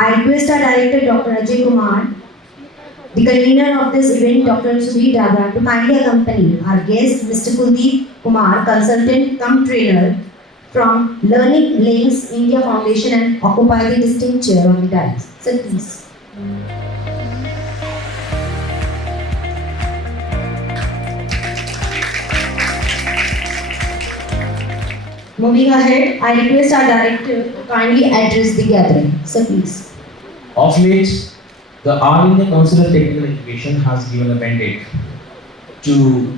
I request our director, Dr. Ajay Kumar, the convener of this event, Dr. Sudhir Dada, to kindly accompany our guest, Mr. Kuldeep Kumar, consultant cum trainer from Learning Links India Foundation, and occupy the distinct chair on the dais. Sir, please. Moving ahead, I request our director to kindly address the gathering. Sir, please. Of late, the All India Council of Technical Education has given a mandate to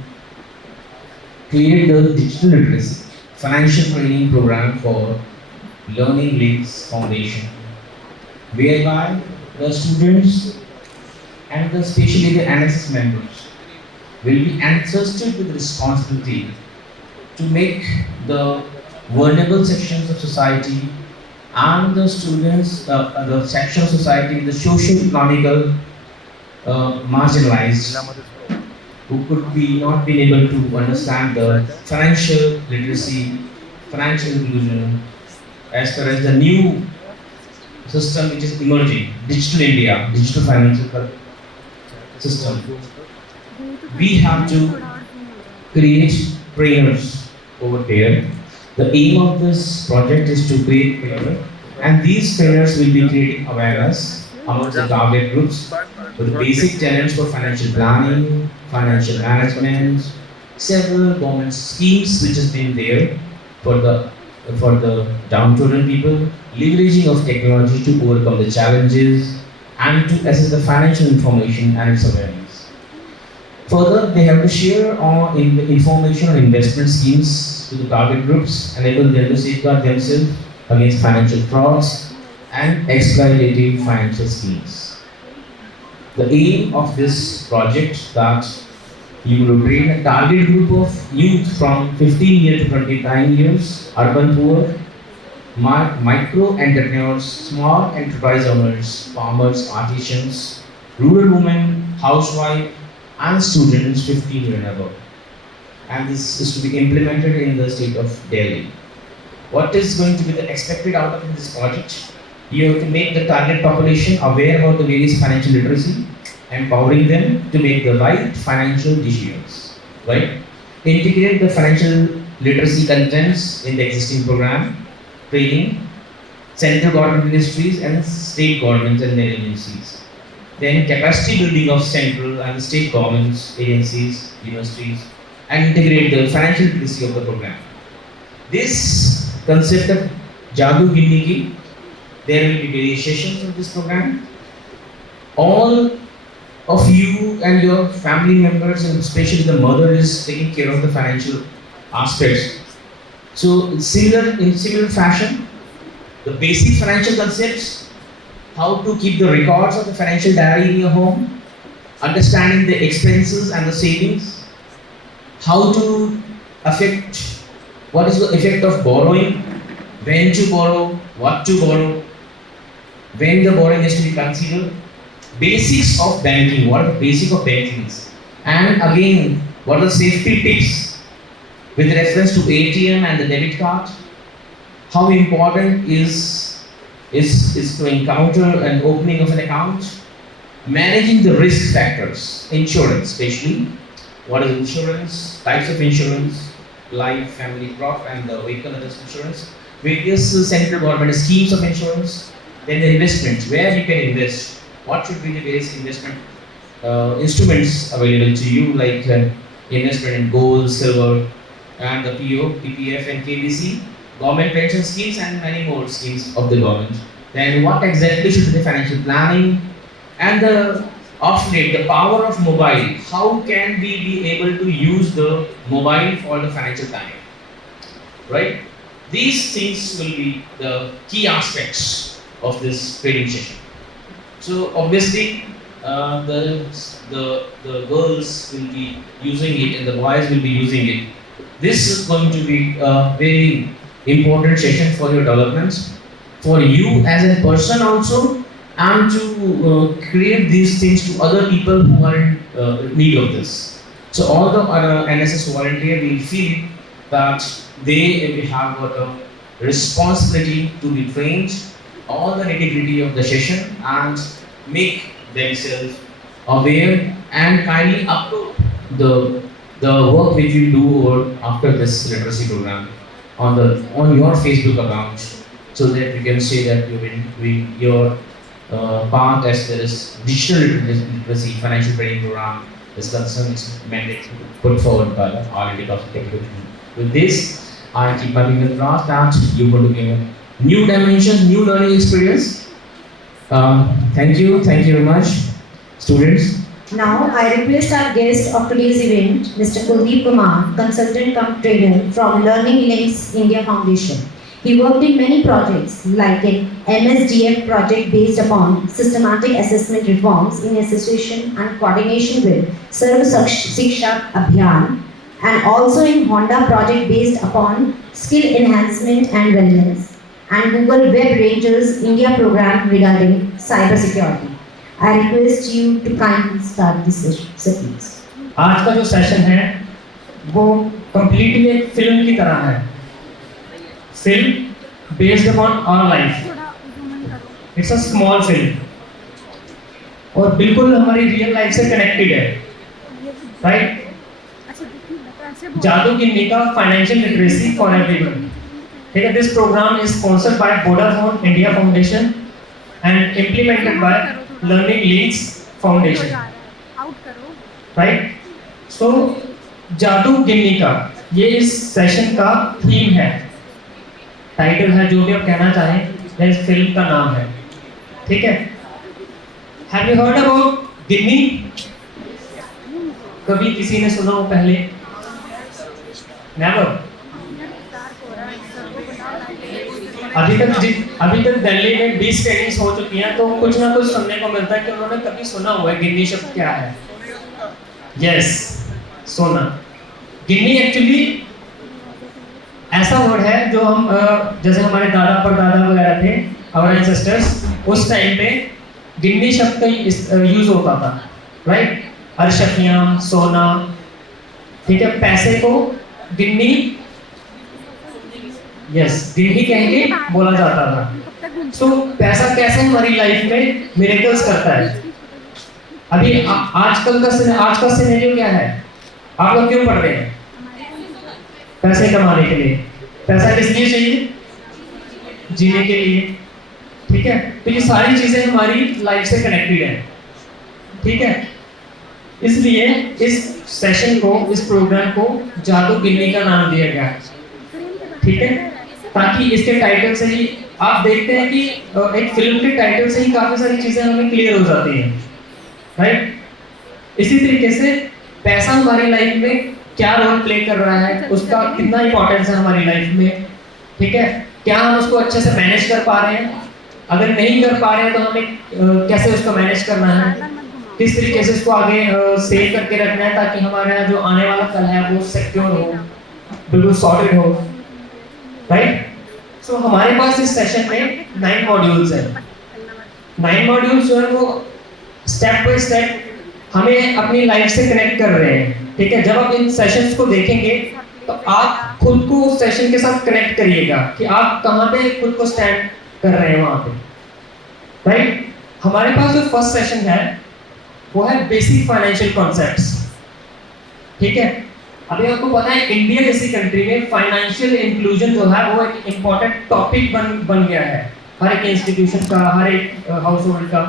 create the digital literacy financial training program for Learning Links Foundation, whereby the students and especially the NSS members will be entrusted with the responsibility to make the vulnerable sections of society and the students, the section of society, the socio-economical marginalized, who could be not be able to understand the financial literacy, financial inclusion, as far as the new system which is emerging, Digital India, digital financial system. We have to create trainers over there. The aim of this project is to create trainers, and these trainers will be creating awareness amongst the target groups with basic tenets for financial planning, financial management, several government schemes which has been there for the downtrodden people, leveraging of technology to overcome the challenges and to assess the financial information and its awareness. Further, they have to share information on investment schemes to the target groups, enable them to safeguard themselves against financial frauds and exploitative financial schemes. The aim of this project that you will train a target group of youth from 15 years to 29 years, urban poor, micro entrepreneurs, small enterprise owners, farmers, artisans, rural women, housewives, and students 15 years and above. And this is to be implemented in the state of Delhi. What is going to be the expected outcome of this project? You have to make the target population aware about the various financial literacy, empowering them to make the right financial decisions. Right? Integrate the financial literacy contents in the existing program, training, central government ministries and state governments and their agencies. Then capacity building of central and state governments, agencies, universities, and integrate the financial literacy of the program. This concept of Jadu Gindigi, there will be various sessions of this program. All of you and your family members, and especially the mother, is taking care of the financial aspects. So in similar fashion, the basic financial concepts, how to keep the records of the financial diary in your home, understanding the expenses and the savings, how to affect, what is the effect of borrowing, when to borrow, what to borrow, when the borrowing is to be considered, basics of banking, what are the basic of banking is, and again, what are the safety tips with reference to ATM and the debit card, how important is to encounter an opening of an account, managing the risk factors, insurance especially, what is insurance, types of insurance, life, family, crop, and the vehicle and insurance, various central government schemes of insurance, then the investment, where you can invest, what should be the various investment instruments available to you, like investment in gold, silver, and the PO, PPF, and KBC, government pension schemes, and many more schemes of the government. Then what exactly should be the financial planning, and the of late, the power of mobile. How can we be able to use the mobile for the financial planning? Right? These things will be the key aspects of this training session. So obviously, the girls will be using it and the boys will be using it. This is going to be a very important session for your development, for you as a person also, and to create these things to other people who are in need of this. So all the other NSS volunteer will feel that they have got a responsibility to be trained all the nitty-gritty of the session and make themselves aware and kindly upload the work which you do after this literacy program on your Facebook account, so that you can say that you've been doing your path as there is digital literacy financial training program is concerned. It's mandate put forward by the All India Council of Technology. With this, I keep my fingers crossed that you're going to give a new dimension, new learning experience. Thank you very much, students. Now I request our guest of today's event, Mr. Kuldeep Kumar, consultant cum trainer from Learning Links India Foundation. He worked in many projects like an MSDF project based upon systematic assessment reforms in association and coordination with Sarv Shiksha Abhiyan, and also in Honda project based upon skill enhancement and wellness, and Google Web Rangers India program regarding cyber security. I request you to kindly start this session. आज का जो session है वो completely एक film की तरह है, film based upon our life. It's a small film और बिल्कुल हमारी रियल लाइफ से कनेक्टेड है, राइट? जादू गिन्नी का फाइनेंशियल लिटरेसी फॉर एवरीवन। ठीक है, this program is sponsored by Vodafone India Foundation and implemented by Learning Links Foundation, right? So Jadoo Ginni का ये इस सेशन का थीम है, टाइटल है, जो भी आप कहना चाहें, इस फिल्म का नाम है। ठीक है, हैव यू हर्ड अबाउट गिन्नी? कभी किसी ने सुना हो पहले? नेवर। अभी तक दिल्ली में 20 ट्रेनिंग्स हो चुकी हैं, तो कुछ ना कुछ सुनने को मिलता है कि उन्होंने कभी सुना हुआ है गिन्नी शब्द क्या है। यस, सोना। गिन्नी एक्चुअली ऐसा वर्ड है जो हम जैसे हमारे दादा परदादा वगैरह थे, हमारे एंसेस्टर्स, उस टाइम पे गिन्नी शब्द का यूज होता था, राइट? अरशकियाँ, सोना, ठीक है, पैसे को गिन्नी, यस, गिन्नी कहेंगे बोला जाता था। सो पैसा कैसे हमारी लाइफ में मिरेकल्स करता है। अभी आज का सिनेरियो क्या है? आप लोग क्यों पढ़ रहे हैं? पैसे कमाने के लिए। पैसा किस लिए चाहिए? जीने के लिए। ठीक है, तो ये सारी चीजें हमारी लाइफ से कनेक्टेड है। ठीक है, इसलिए इस सेशन को, इस प्रोग्राम को जादू गिन्नी का नाम दिया गया। ठीक है, ताकि इसके टाइटल से ही आप देखते हैं कि एक फिल्म के टाइटल से ही काफी सारी चीजें हमें क्लियर हो जाती हैं, राइट? इसी तरीके से पैसा हमारी लाइफ में क्या रोल प्ले कर रहा है, उसका कितना इंपॉर्टेंस है हमारी लाइफ में। ठीक है, क्या हम उसको अच्छे से मैनेज कर पा रहे हैं? अगर नहीं कर पा रहे हैं तो हमें कैसे उसको मैनेज करना है, किस तरीके से इसको आगे सेव करके रखना है, ताकि हमारा जो आने वाला कल है वो सिक्योर हो, बिल्कुल सॉर्टेड हो, राइट? सो हमारे पास इस सेशन में 9 मॉड्यूल्स हैं। 9 मॉड्यूल्स जो है वो स्टेप बाय स्टेप हमें अपनी लाइफ से कनेक्ट कर रहे हैं। ठीक है, जब आप इन सेशंस को देखेंगे तो आप खुद को उस सेशन के साथ कनेक्ट करिएगा कि आप कहाँ पे खुद को स्टैंड कर रहे हैं वहाँ पे, राइट? हमारे पास जो फर्स्ट सेशन है वो है बेसिक फाइनेंशियल कॉन्सेप्ट्स। ठीक है, अभी आपको पता है इंडिया जैसी कंट्री में फाइनेंशियल इंक्लूजन जो है वो एक इम्पोर्टेंट टॉपिक बन गया है, हर एक इंस्टीट्यूशन का, हर एक हाउस होल्ड का,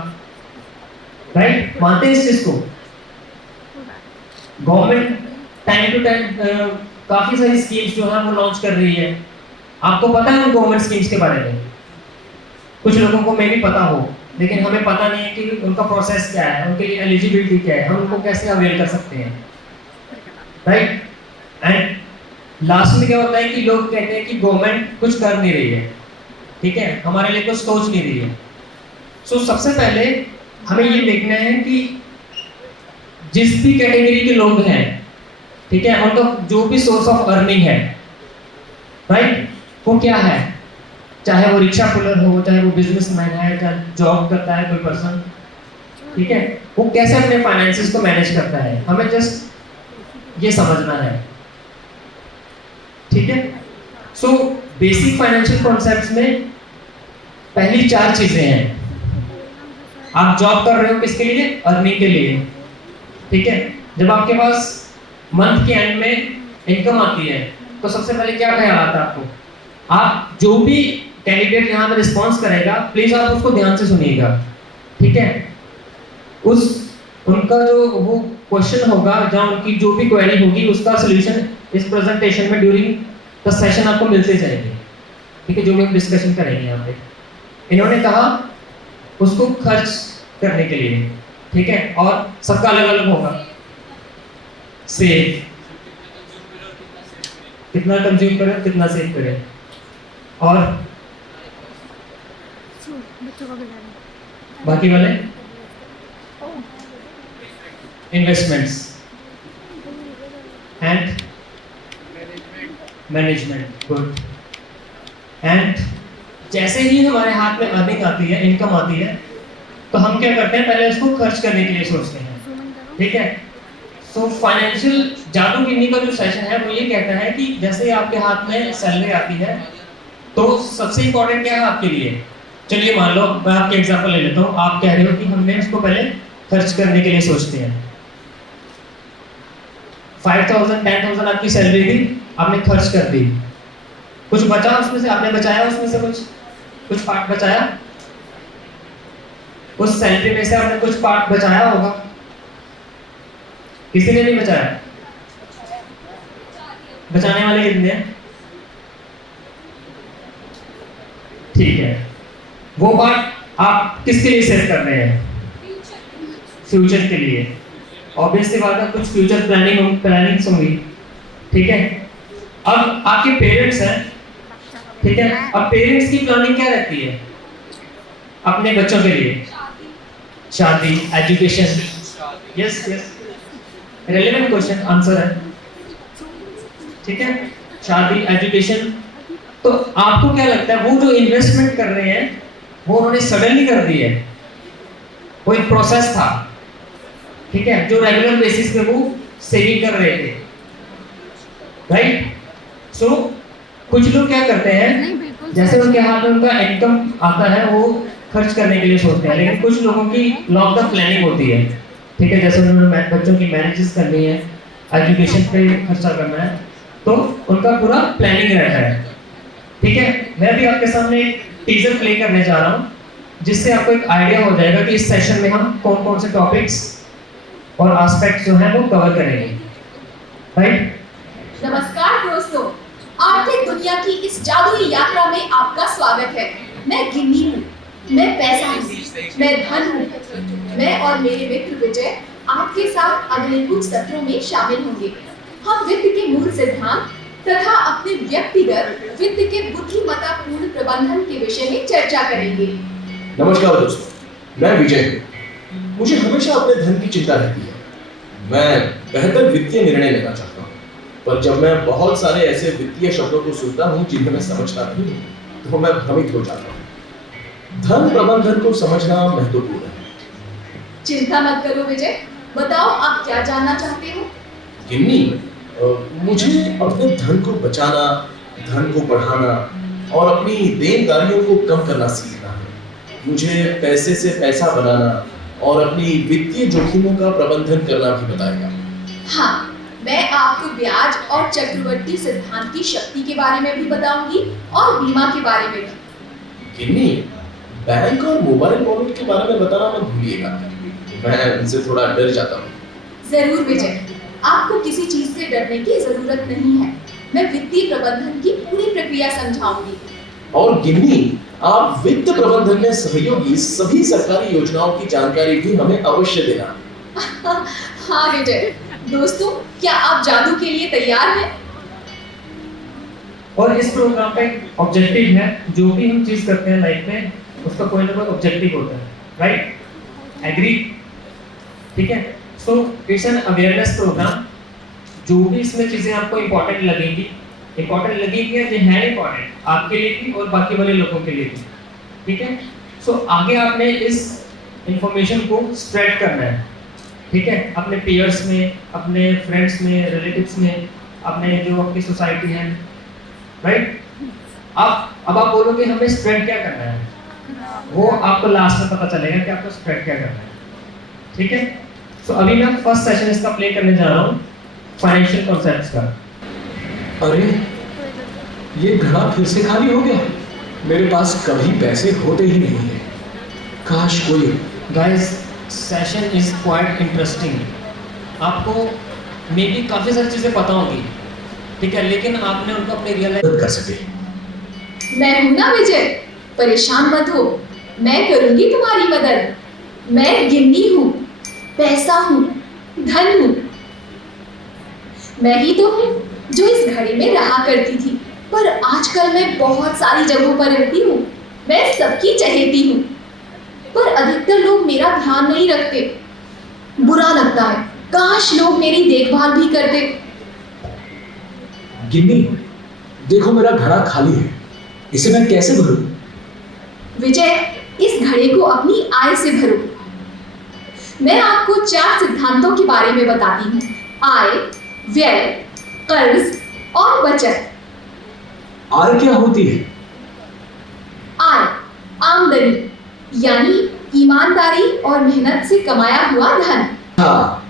राइट? मानते हैं इस चीज को? गवर्नमेंट टाइम टू टाइम काफी सारी स्कीम्स जो है वो लॉन्च कर रही है। आपको पता है उन गवर्नमेंट स्कीम्स के बारे में? कुछ लोगों को मे भी पता हो, लेकिन हमें पता नहीं है कि उनका प्रोसेस क्या है, उनके लिए एलिजिबिलिटी क्या है, हम उनको कैसे अवेल कर सकते हैं, राइट? एंड लास्ट में क्या होता है कि लोग कहते हैं कि गवर्नमेंट कुछ कर नहीं रही है, ठीक है, हमारे लिए कुछ सोच नहीं रही है। सो सबसे पहले हमें ये देखना है कि जिस भी कैटेगरी के लोग हैं, ठीक है, उनका जो भी सोर्स ऑफ अर्निंग है, राइट, वो क्या है। चाहे वो रिक्शा पुलर हो, चाहे वो बिजनेसमैन है, चाहे जॉब करता है कोई पर्सन, ठीक है, वो कैसे अपने फाइनेंसेस को मैनेज करता है, हमें जस्ट ये समझना है। ठीक है, सो बेसिक फाइनेंशियल कॉन्सेप्ट्स में पहली 4 चीजें हैं। आप जॉब कर रहे हो किसके लिए? अर्निंग के लिए, ठीक है। जब आपके पास मंथ के एंड में इनकम आती है तो सबसे पहले क्या ख्याल आता है आपको? आप जो भी कैंडिडेट यहाँ पे रिस्पॉन्स करेगा प्लीज आप उसको ध्यान से सुनिएगा, ठीक है। उनका जो वो क्वेश्चन होगा, जहाँ उनकी जो भी क्वेरी होगी उसका सोल्यूशन इस प्रेजेंटेशन में ड्यूरिंग द सेशन आपको मिलते जाएंगे, ठीक है, जो भी हम डिस्कशन करेंगे यहाँ पे। इन्होंने कहा उसको खर्च करने के लिए, ठीक है, और सबका अलग अलग होगा। सेव, कितना कंज्यूम करें, कितना सेव करें, और बाकी वाले investments and management, good. And जैसे ही हमारे हाथ में अर्निंग आती है, इनकम आती है, तो हम क्या करते हैं? पहले उसको खर्च करने के लिए सोचते हैं, ठीक है। सो फाइनेंशियल जादू गिननी का जो सेशन है वो ये कहता है कि जैसे आपके हाथ में सैलरी आती है तो सबसे इंपॉर्टेंट क्या है आपके लिए? चलिए मान लो मैं आपके एग्जांपल ले लेता हूँ। आप कह रहे हो कि हमने उसको पहले खर्च करने के लिए सोचते हैं। 5,000 10,000 आपकी सैलरी थी, आपने खर्च कर दी, कुछ बचा उसमें से? आपने बचाया उसमें से कुछ पार्ट बचाया? उस सैलरी में से आपने कुछ पार्ट बचाया होगा? किसी ने नहीं बचाया? बचाने वाले कितने हैं? ठीक है, वो पार्ट आप किसके लिए सेव कर रहे हैं? फ्यूचर के लिए। ऑब्वियसली बात है, कुछ फ्यूचर प्लानिंग्स होंगी, ठीक है। अब आपके पेरेंट्स हैं, ठीक है। अब पेरेंट्स की प्लानिंग क्या रहती है अपने बच्चों के लिए? शादी, education. Yes yes, relevant question, answer है, ठीक है। शादी, एजुकेशन। तो आपको क्या लगता है वो जो इन्वेस्टमेंट कर रहे हैं वो उन्होंने सडनली कर दी है? वो एक प्रोसेस था, ठीक है, जो रेगुलर बेसिस पे वो सेविंग कर रहे थे, राइट। सो कुछ लोग क्या करते हैं, जैसे उनके हाथ में उनका इनकम आता है वो खर्च करने के लिए सोचते हैं, लेकिन कुछ लोगों की लॉन्ग टर्म प्लानिंग होती है, ठीक है। जैसे उन्होंने बच्चों की मैरिजेस करनी है, एजुकेशन पे खर्चा करना है, तो उनका पूरा प्लानिंग रहता है, ठीक है। मैं भी आपके सामने एक टीजर प्ले करने जा रहा हूँ जिससे आपको एक आइडिया हो जाएगा कि इस सेशन में हम कौन कौन से टॉपिक्स और एस्पेक्ट्स जो हैं वो कवर करेंगे, राइट। नमस्कार दोस्तों, आर्थिक दुनिया की इस जादुई यात्रा में आपका स्वागत है। मैं गिन्नी हूँ, मैं पैसा हूँ, मैं धन हूँ। मैं और मेरे मित्र विजय आपके साथ अगले कुछ सत्रों में शामिल होंगे। हम वित्त के मूल सिद्धांत तथा अपने व्यक्तिगत वित्त के बुद्धिमत्तापूर्ण प्रबंधन के विषय में चर्चा करेंगे। नमस्कार दोस्तों, मैं विजय हूँ। मुझे हमेशा अपने धन की चिंता रहती है। मैं बेहतर वित्तीय निर्णय लेना चाहता हूँ, पर जब मैं बहुत सारे ऐसे वित्तीय शब्दों को सुनता हूँ जिन्हें मैं समझता नहीं हूँ, तो मैं भ्रमित हो जाता हूँ। धन प्रबंधन को समझना महत्वपूर्ण है। चिंता मत करो विजय, बताओ आप क्या जानना चाहते हो? गिन्नी, मुझे अपने धन को बचाना, धन को बढ़ाना और अपनी देनदारियों को कम करना सीखना है। मुझे पैसे से पैसा बनाना और अपनी वित्तीय जोखिमों का प्रबंधन करना भी बताएगा। हाँ, मैं आपको ब्याज और चक्रवृद्धि सिद्धांत की शक्ति के बारे में भी बताऊंगी और बीमा के बारे में भी। गिन्नी, बैंक और मोबाइल वॉलेट के बारे में बताना मत भूलिएगा, मैं इनसे थोड़ा डर जाता हूँ। जरूर विजय, आपको किसी चीज से डरने की जरूरत नहीं है। मैं वित्तीय प्रबंधन की पूरी प्रक्रिया समझाऊंगी। और गिन्नी, आप वित्त प्रबंधन में सहयोगी सभी सरकारी योजनाओं की जानकारी भी हमें अवश्य देना। हाँ विजय। दोस्तों, क्या आप जादू के लिए तैयार हैं? और इस प्रोग्राम का एक ऑब्जेक्टिव है, जो भी हम चीज करते हैं लाइफ में उसका कोई ना कोई ऑब्जेक्टिव होता है, राइट, एग्री, ठीक है। So it's an awareness program. जो भी इसमें चीजें आपको इंपॉर्टेंट लगेंगी या जो है इंपॉर्टेंट आपके लिए भी और बाकी वाले लोगों के लिए भी, ठीक है। सो आगे आपने इस इंफॉर्मेशन को स्प्रेड करना है, ठीक है, अपने पीयर्स में, अपने फ्रेंड्स में, रिलेटिव्स में, अपने जो आपकी सोसाइटी है, राइट। अब आप बोलोगे हमें स्प्रेड क्या करना है? वो आपको लास्ट में पता चलेगा कि आपको स्प्रेड क्या करना है, ठीक है। तो अभी मैं फर्स्ट सेशन इसका प्ले करने जा रहा हूँ फाइनेंशियल कॉन्सेप्ट्स का। अरे ये घड़ा फिर से खाली हो गया। मेरे पास कभी पैसे होते ही नहीं है। काश कोई guys session is quite interesting. आपको मे बी काफ़ी सारी चीज़ें पता होंगी, ठीक है, लेकिन आपने उनको अपने रियल लाइफ मदद कर सके। मैं हूं ना विजय, परेशान मत हो, मैं करूंगी तुम्हारी मदद। मैं गिन्नी हूँ, पैसा हूँ, धन हूँ। मैं ही तो हूँ जो इस घड़ी में रहा करती थी, पर आजकल मैं बहुत सारी जगहों पर रहती हूँ। मैं सबकी चहेती हूँ, पर अधिकतर लोग मेरा ध्यान नहीं रखते। बुरा लगता है, काश लोग मेरी देखभाल भी करते। गिन्नी, देखो मेरा घड़ा खाली है, इसे मैं कैसे भरूं? विजय, इस घड़े को अपनी आय से भरो। मैं आपको 4 सिद्धांतों के बारे में बताती हूँ: आय, व्यय, कर्ज और बचत। आय क्या होती है? आय आमदनी, यानी ईमानदारी और मेहनत से कमाया हुआ धन। हाँ,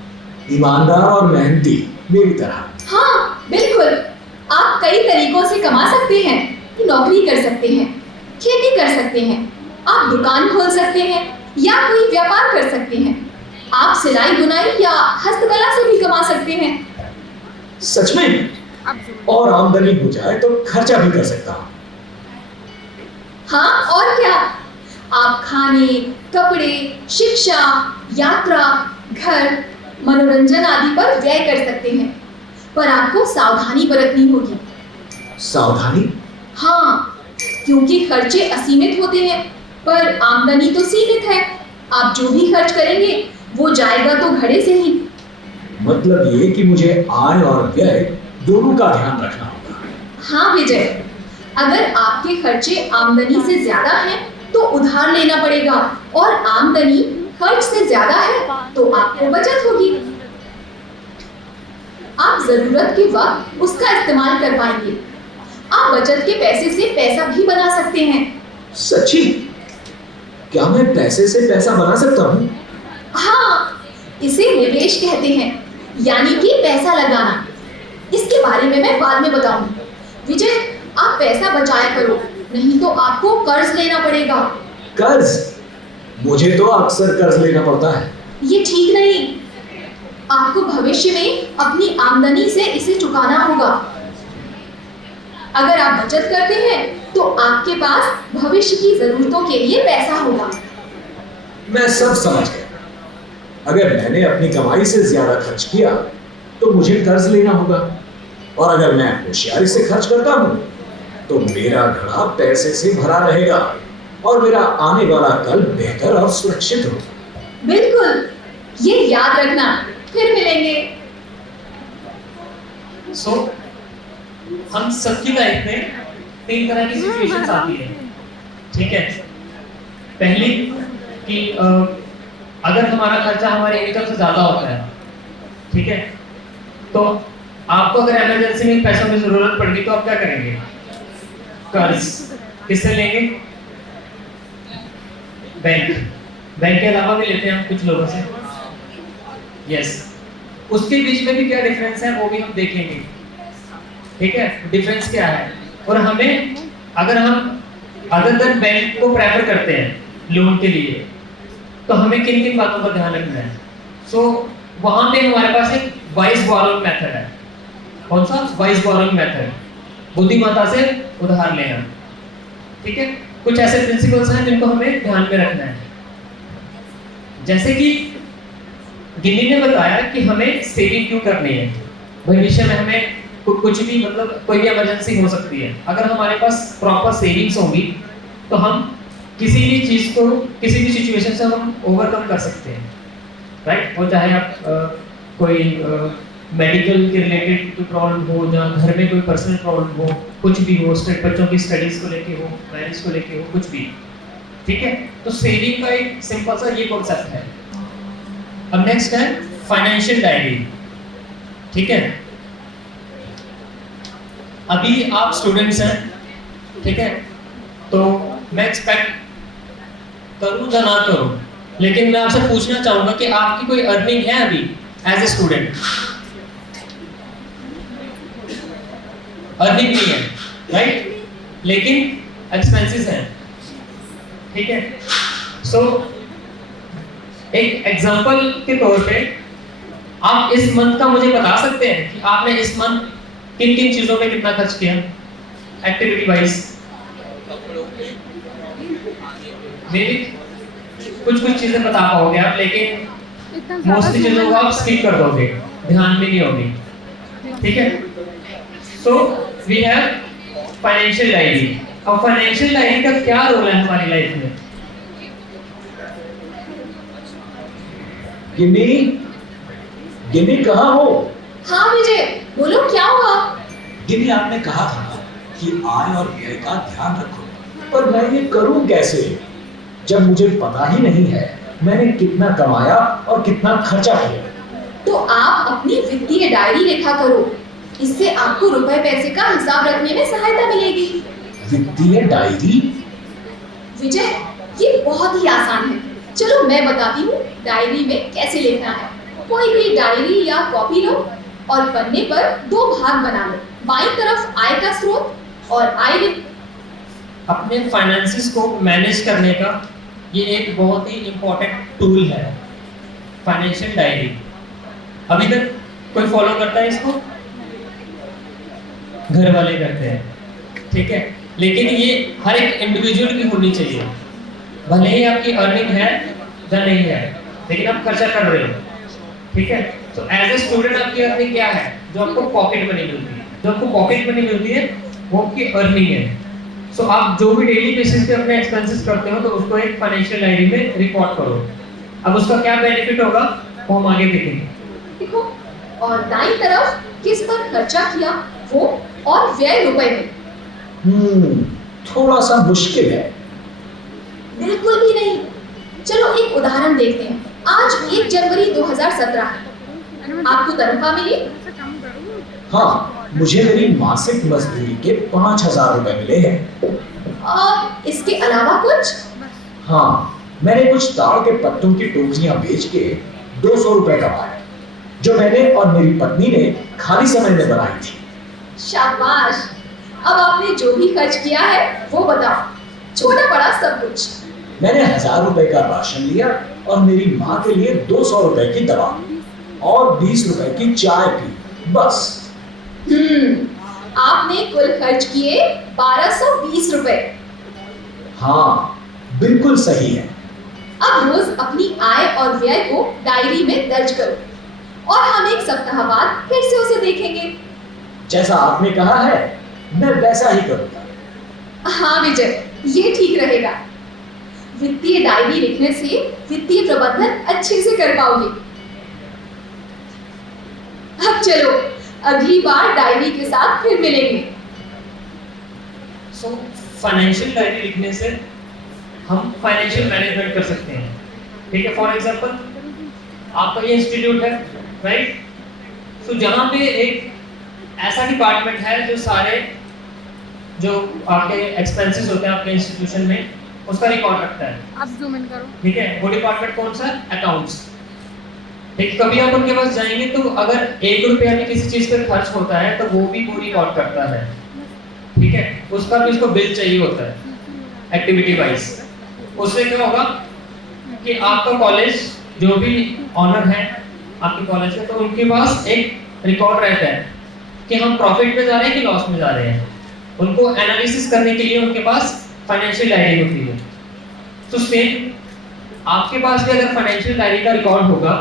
ईमानदार और मेहनती, मेरी तरह। हाँ बिल्कुल, आप कई तरीकों से कमा सकते हैं। नौकरी कर सकते हैं, खेती कर सकते हैं, आप दुकान खोल सकते हैं या कोई व्यापार कर सकते हैं। आप सिलाई बुनाई या हस्तकला से भी कमा सकते हैं। सच में? और आमदनी हो जाए तो खर्चा भी कर सकता हूँ। हाँ और क्या, आप खाने, कपड़े, शिक्षा, यात्रा, घर, मनोरंजन आदि पर व्यय कर सकते हैं, पर आपको सावधानी बरतनी होगी। सावधानी? हाँ, क्योंकि खर्चे असीमित होते हैं पर आमदनी तो सीमित है। आप जो भी खर्च करेंगे वो जाएगा तो घड़े से ही। मतलब ये कि मुझे आय और व्यय दोनों का ध्यान रखना होगा। हाँ विजय, अगर आपके खर्चे आमदनी से ज्यादा हैं तो उधार लेना पड़ेगा, और आमदनी खर्च से ज्यादा है तो आपको बचत होगी। आप जरूरत के वक्त उसका इस्तेमाल कर पाएंगे। आप बचत के पैसे से पैसा भी बना सकते हैं। सच्ची? क्या मैं पैसे से पैसा बना सकता हूँ? हाँ, इसे निवेश कहते हैं, यानी कि पैसा लगाना। इसके बारे में मैं बाद में बताऊंगी। विजय, आप पैसा बचाया करो, नहीं तो आपको कर्ज लेना पड़ेगा। कर्ज? मुझे तो अक्सर कर्ज लेना पड़ता है। ये ठीक नहीं। आपको भविष्य में अपनी आमदनी से इसे चुकाना होगा। अगर आप बचत करते हैं तो आपके पास भविष्य की जरूरतों के लिए पैसा होगा। मैं सब समझ गया। अगर मैंने अपनी कमाई से ज्यादा खर्च किया तो मुझे कर्ज लेना होगा, और अगर मैं होशियारी से खर्च करता हूँ तो मेरा घड़ा पैसे से भरा रहेगा और मेरा आने वाला कल बेहतर और सुरक्षित होगा। बिल्कुल, ये याद रखना। फिर मिलेंगे। सो हम सबकी लाइफ में 3 तरह की सिचुएशंस आती है, ठीक है। पहली कि अगर हमारा खर्चा हमारे इनकम से ज्यादा होता है, ठीक है, तो आपको अगर इमरजेंसी में पैसों की जरूरत पड़ गई तो आप क्या करेंगे? कर्ज। किससे लेंगे? बैंक के अलावा भी लेते हैं हम कुछ लोगों से। यस, उसके बीच में भी क्या डिफरेंस है वो भी हम देखेंगे, ठीक है, डिफरेंस क्या है। और हमें, अगर हम अदर देन बैंक को प्रेफर करते हैं लोन के लिए, तो हमें किन किन बातों पर ध्यान रखना है। सो वहां पे हमारे पास एक वाइज बोरोइंग मेथड है। कौन सा? वाइज बोरोइंग मेथड, बुद्धिमत्ता से उधार लेना, ठीक है। कुछ ऐसे प्रिंसिपल्स हैं जिनको हमें ध्यान में रखना है। जैसे कि गिन्नी ने बताया कि हमें सेविंग क्यों करनी है। भविष्य में हमें कुछ भी, मतलब कोई भी इमरजेंसी हो सकती है। अगर हमारे पास प्रॉपर सेविंग्स होंगी तो हम किसी भी चीज़ को, किसी भी सिचुएशन से हम ओवरकम कर सकते हैं, राइट। और चाहे आप कोई मेडिकल के रिलेटेड प्रॉब्लम हो, या घर में कोई पर्सनल प्रॉब्लम हो, कुछ भी हो, बच्चों की स्टडीज को लेके हो, मैरिज को लेके हो, कुछ भी, ठीक है। तो सेविंग का एक सिंपल सा ये कॉन्सेप्ट है। अब नेक्स्ट है फाइनेंशियल डायरी, ठीक है। अभी आप स्टूडेंट्स हैं, ठीक है, तो मैं एक्सपेक्ट करूँ या ना करूँ, लेकिन मैं आपसे पूछना चाहूंगा कि आपकी कोई अर्निंग है अभी एज ए स्टूडेंट? अर्निंग नहीं है, राइट? लेकिन एक्सपेंसेस हैं, ठीक है? सो एक एग्जांपल के तौर पे आप इस मंथ का मुझे बता सकते हैं कि आपने इस मंथ किन किन चीजों पे कितना खर्च किया एक्टिविटी वाइज? मे बी कुछ चीजें बता पाओगे आप, लेकिन मोस्टली चीजों को आप स्किप कर दोगे, ध्यान में नहीं होगी, ठीक है? So we have financial diary. अब फाइनेंशियल डायरी का क्या रोल है हमारी लाइफ में? गिन्नी, गिन्नी कहाँ हो? हाँ विजय, बोलो क्या हुआ? गिन्नी, आपने कहा था ना कि आय और व्यय का ध्यान रखो। पर मैं ये करूं कैसे जब मुझे पता ही नहीं है मैंने कितना कमाया और कितना खर्चा किया। तो आप अपनी वित्तीय डायरी लिखा करो, इससे आपको रुपए पैसे का हिसाब रखने में सहायता मिलेगी। वित्तीय डायरी? विजय, ये बहुत ही आसान है, चलो मैं बताती हूँ डायरी में कैसे लिखना है। कोई भी डायरी या कॉपी लो और पन्ने पर 2 भाग बना लो। बाईं तरफ आय का स्रोत और आय। अपने फाइनेंसेस को मैनेज करने का ये एक बहुत ही इम्पोर्टेंट टूल है, फाइनेंशियल डायरी। अभी तक कोई फॉलो करता है इसको? घर वाले करते हैं, ठीक है? लेकिन ये हर एक इंडिविजुअल की होनी चाहिए, भले ही आपकी अर्निंग है या नहीं है, लेकिन आप खर्चा कर रहे हो, ठीक है? तो एज ए स्टूडेंट आपकी अर्निंग क्या है? जो आपको पॉकेट मनी मिलती है, जो आपको पॉकेट मनी मिलती है वो आपकी अर्निंग है। सो आप जो भी डेली बेसिस पे अपने एक्सपेंसेस करते हो तो उसको एक फाइनेंशियल डायरी में रिकॉर्ड करो। अब उसका क्या बेनिफिट होगा वो हम आगे देखेंगे। देखो, और दाईं तरफ किस पर खर्चा किया वो और व्यय रुपए में। थोड़ा सा मुश्किल है। बिल्कुल भी नहीं, चलो एक उदाहरण देखते हैं। आज 1 जनवरी 2017 है, आपको तनख्वाह मिली? हाँ, मुझे मेरी मासिक मजदूरी के 5,000 रुपए मिले हैं। और इसके अलावा कुछ? हाँ, मैंने कुछ ताड़ के पत्तों की टोकरियां बेच के 200 रुपए कमाए, जो मैंने और मेरी पत्नी ने खाली समय में बनाई थी। शाबाश! अब आपने जो भी खर्च किया है वो बताओ, छोटा बड़ा सब कुछ। मैंने 1,000 रुपए का राशन लिया और मेरी माँ के लिए 200 रुपए की दवा और 20 रुपए की चाय पी, बस। आपने कुल खर्च किए 1220 रुपए। हाँ, बिल्कुल सही है। अब रोज अपनी आय और व्यय को डायरी में दर्ज करो और हम 1 सप्ताह बाद फिर से उसे देखेंगे। जैसा आपने कहा है मैं वैसा ही करूँगा। हाँ विजय, ये ठीक रहेगा। वित्तीय डायरी लिखने से वित्तीय प्रबंधन अच्छे से कर पाओगे। अब चलो अगली बार डायरी के साथ फिर मिलेंगे। सो फाइनेंशियल डायरी लिखने से हम फाइनेंशियल मैनेजमेंट कर सकते हैं, ठीक है? फॉर एग्जांपल आपका ये इंस्टीट्यूट है, राइट? सो जहाँ पे एक ऐसा डिपार्टमेंट है जो सारे जो आपके एक्सपेंसेस होते हैं आपके इंस्टीट्यूशन में उसका रिकॉर्ड रखता है। आप जूम इन करो। ठीक है, वो डिपार्टमेंट कौन सा है? अकाउंट्स। ठीक, कभी आप उनके पास जाएंगे तो अगर 1 रुपया भी किसी चीज पर खर्च होता है तो वो भी वो रिकॉर्ड करता है, ठीक है? उसका भी उसको बिल चाहिए होता है एक्टिविटी वाइज। उससे क्या होगा कि आपका कॉलेज जो भी ऑनर है आपके कॉलेज का, तो उनके पास एक रिकॉर्ड रहता है कि हम प्रॉफिट में जा रहे हैं कि लॉस में जा रहे हैं। उनको एनालिसिस करने के लिए उनके पास फाइनेंशियल डायरी होती है। तो सेम आपके पास भी अगर फाइनेंशियल डायरी का रिकॉर्ड होगा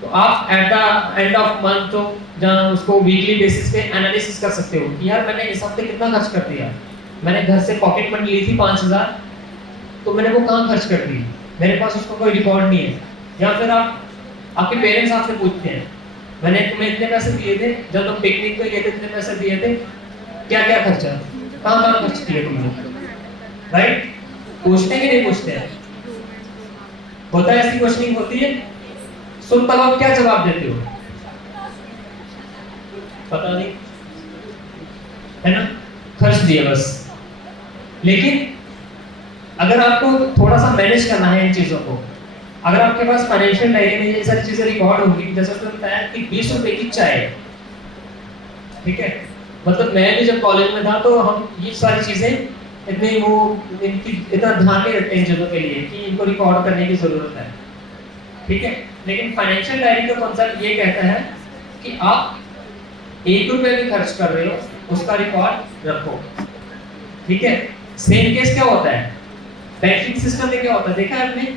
तो आप at the end of month तो जहाँ उसको वीकली बेसिस पे एनालिसिस कर सकते हो कि यार मैंने इस हफ्ते कितना खर्च कर दिया। मैंने घर से पॉकेट मनी ली थी 5,000, तो मैंने वो कहाँ खर्च कर दी, मेरे पास उसका कोई रिकॉर्ड नहीं है। या फिर आपके पेरेंट्स आपसे पूछते हैं मैंने तुम्हें इतने पैसे दिए थे, जब तुम पिकनिक पे गए थे इतने पैसे दिए थे, क्या क्या खर्चा, कहाँ कहाँ खर्च किए तुमने, राइट? पूछते कि नहीं पूछते हैं? होता है, ऐसी क्वेश्चनिंग होती है। सो तब आप क्या जवाब देते हो? पता नहीं, है ना, खर्च दिया बस। लेकिन अगर आपको थोड़ा सा मैनेज करना है इन चीज़ों को, अगर आपके पास फाइनेंशियल डायरी में ये सारी चीज़ें रिकॉर्ड होंगी, जैसे उसने बताया कि 20 रुपए की चाय, ठीक है, मतलब मैं भी जब कॉलेज में था तो हम ये सारी चीज़ें इतने वो इनकी इतना ध्यान नहीं रखते इन चीज़ों के लिए कि इनको रिकॉर्ड करने की ज़रूरत है, ठीक है। लेकिन फाइनेंशियल डायरी का कॉन्सेप्ट ये कहता है कि आप 1 रुपए भी खर्च कर रहे हो उसका रिकॉर्ड रखो, ठीक है। सेम केस क्या होता है बैंकिंग सिस्टम में, क्या होता है देखा है आपने,